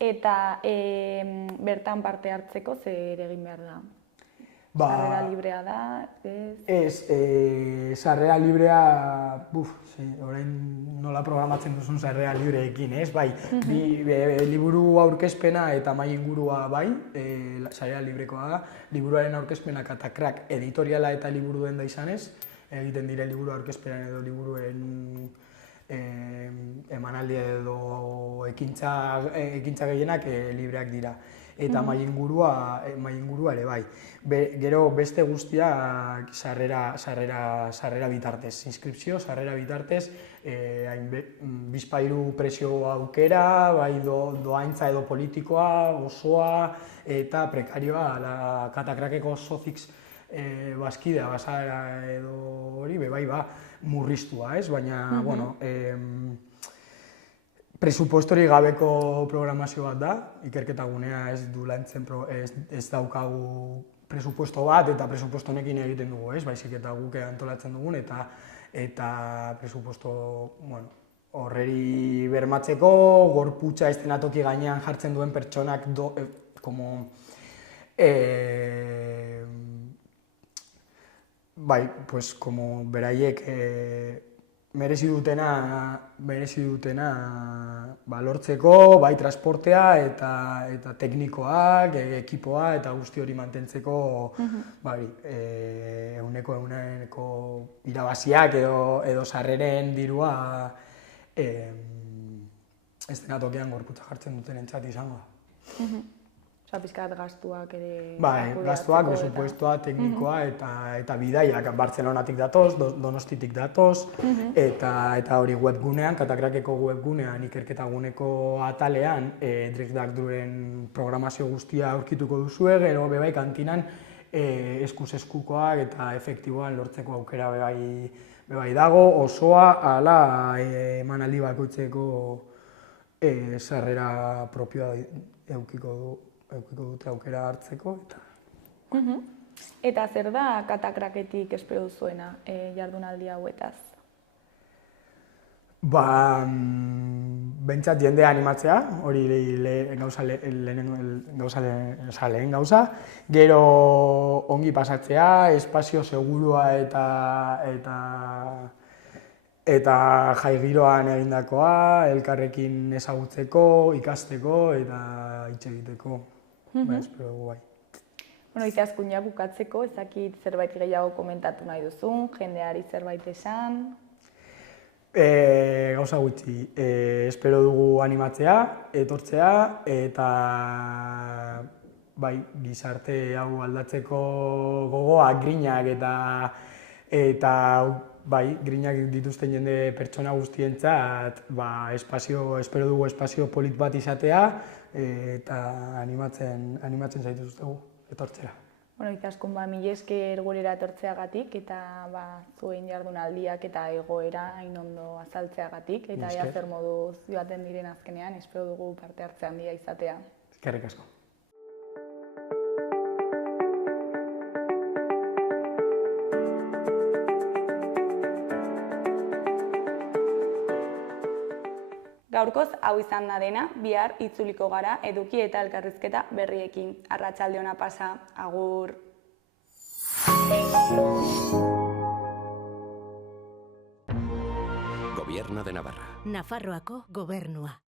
Eta bertan parte hartzeko zer egin behar da? Sarrera librea da? Ez, sarrera librea, orain nola programatzen duzun sarrera libreekin, ez? Liburu aurkezpena eta mahai ingurua sarrera librekoa da. Liburuaren aurkezpena Katakrak editoriala eta liburu denda izanez, egiten dire liburu aurkezpenan edo liburuen emanaldi edo ekintza gehienak libreak dira. Eta mahai ingurua ere bai. Gero beste guztiak sarrera bitartez, inskripzio, sarrera bitartez, bizpahiru presio aukera, doaintza edo politikoa, osoa eta prekarioa, Katakrakeko Sofix bazkidea bazara edo hori, bai, murriztua, ez? Baina, bueno, presupuestori gabeko programazio bat da, ikerketa gunea ez du lantzen, ez daukagu presupuesto bat eta presupuesto honekin egiten dugu, ez? Baizik eta guk antolatzen dugun eta presupuesto, bueno, horreri bermatzeko, gorputza eszenatoki gainean jartzen duen pertsonak bai, pues, como beraiek merezi dutena lortzeko, bai transportea eta teknikoak, ekipoa eta guzti hori mantentzeko euneko irabaziak edo sarreren dirua eszenatokian gorputza jartzen duten entzat izango da. Osa, pizkat gastuak ere... Bai, gastuak, presupuestoa, teknikoa eta bidaiak. Bartzelonatik datoz, Donostitik datoz, eta hori webgunean, Katakrakeko webgunean, ikerketaguneko atalean, Drekdakduren programazio guztia aurkituko duzue, gero bebai kantinan eskuz eskukoak eta efektiboan lortzeko aukera bebai dago, osoa, ala emanaldi bakoitzeko sarrera propioa eukiko dute aukera hartzeko. Eta zer da Katakraketik espero duzuena jardunaldi hauetaz? Bentsat jendea animatzea, hori lehen gauza. Gero ongi pasatzea, espazio segurua eta jai giroan egindakoa, elkarrekin ezagutzeko, ikasteko eta hitz egiteko. Espero dugu bai. Bueno, Izaskun ja bukatzeko, ezakit zerbait gehiago komentatu nahi duzun, jendeari zerbait esan? Gauza gutxi, espero dugu animatzea, etortzea, eta bai, gizarte hau aldatzeko gogoak, grinak eta bai, grinak dituzten jende pertsona guztientzat, espero dugu espazio polit bat izatea, eta animatzen zaituztegu etortzera. Bueno, Izaskun, mila esker gurera etortzeagatik eta zuen jardunaldiak eta egoera hain ondo azaltzeagatik eta ea zer moduz joaten diren azkenean, espero dugu parte hartze handia izatea. Eskerrik asko. Gaurkoz hau izan da dena, bihar itzuliko gara eduki eta elkarrizketa berriekin. Arratsalde ona pasa, agur! Gobierno de Navarra. Nafarroako gobernua.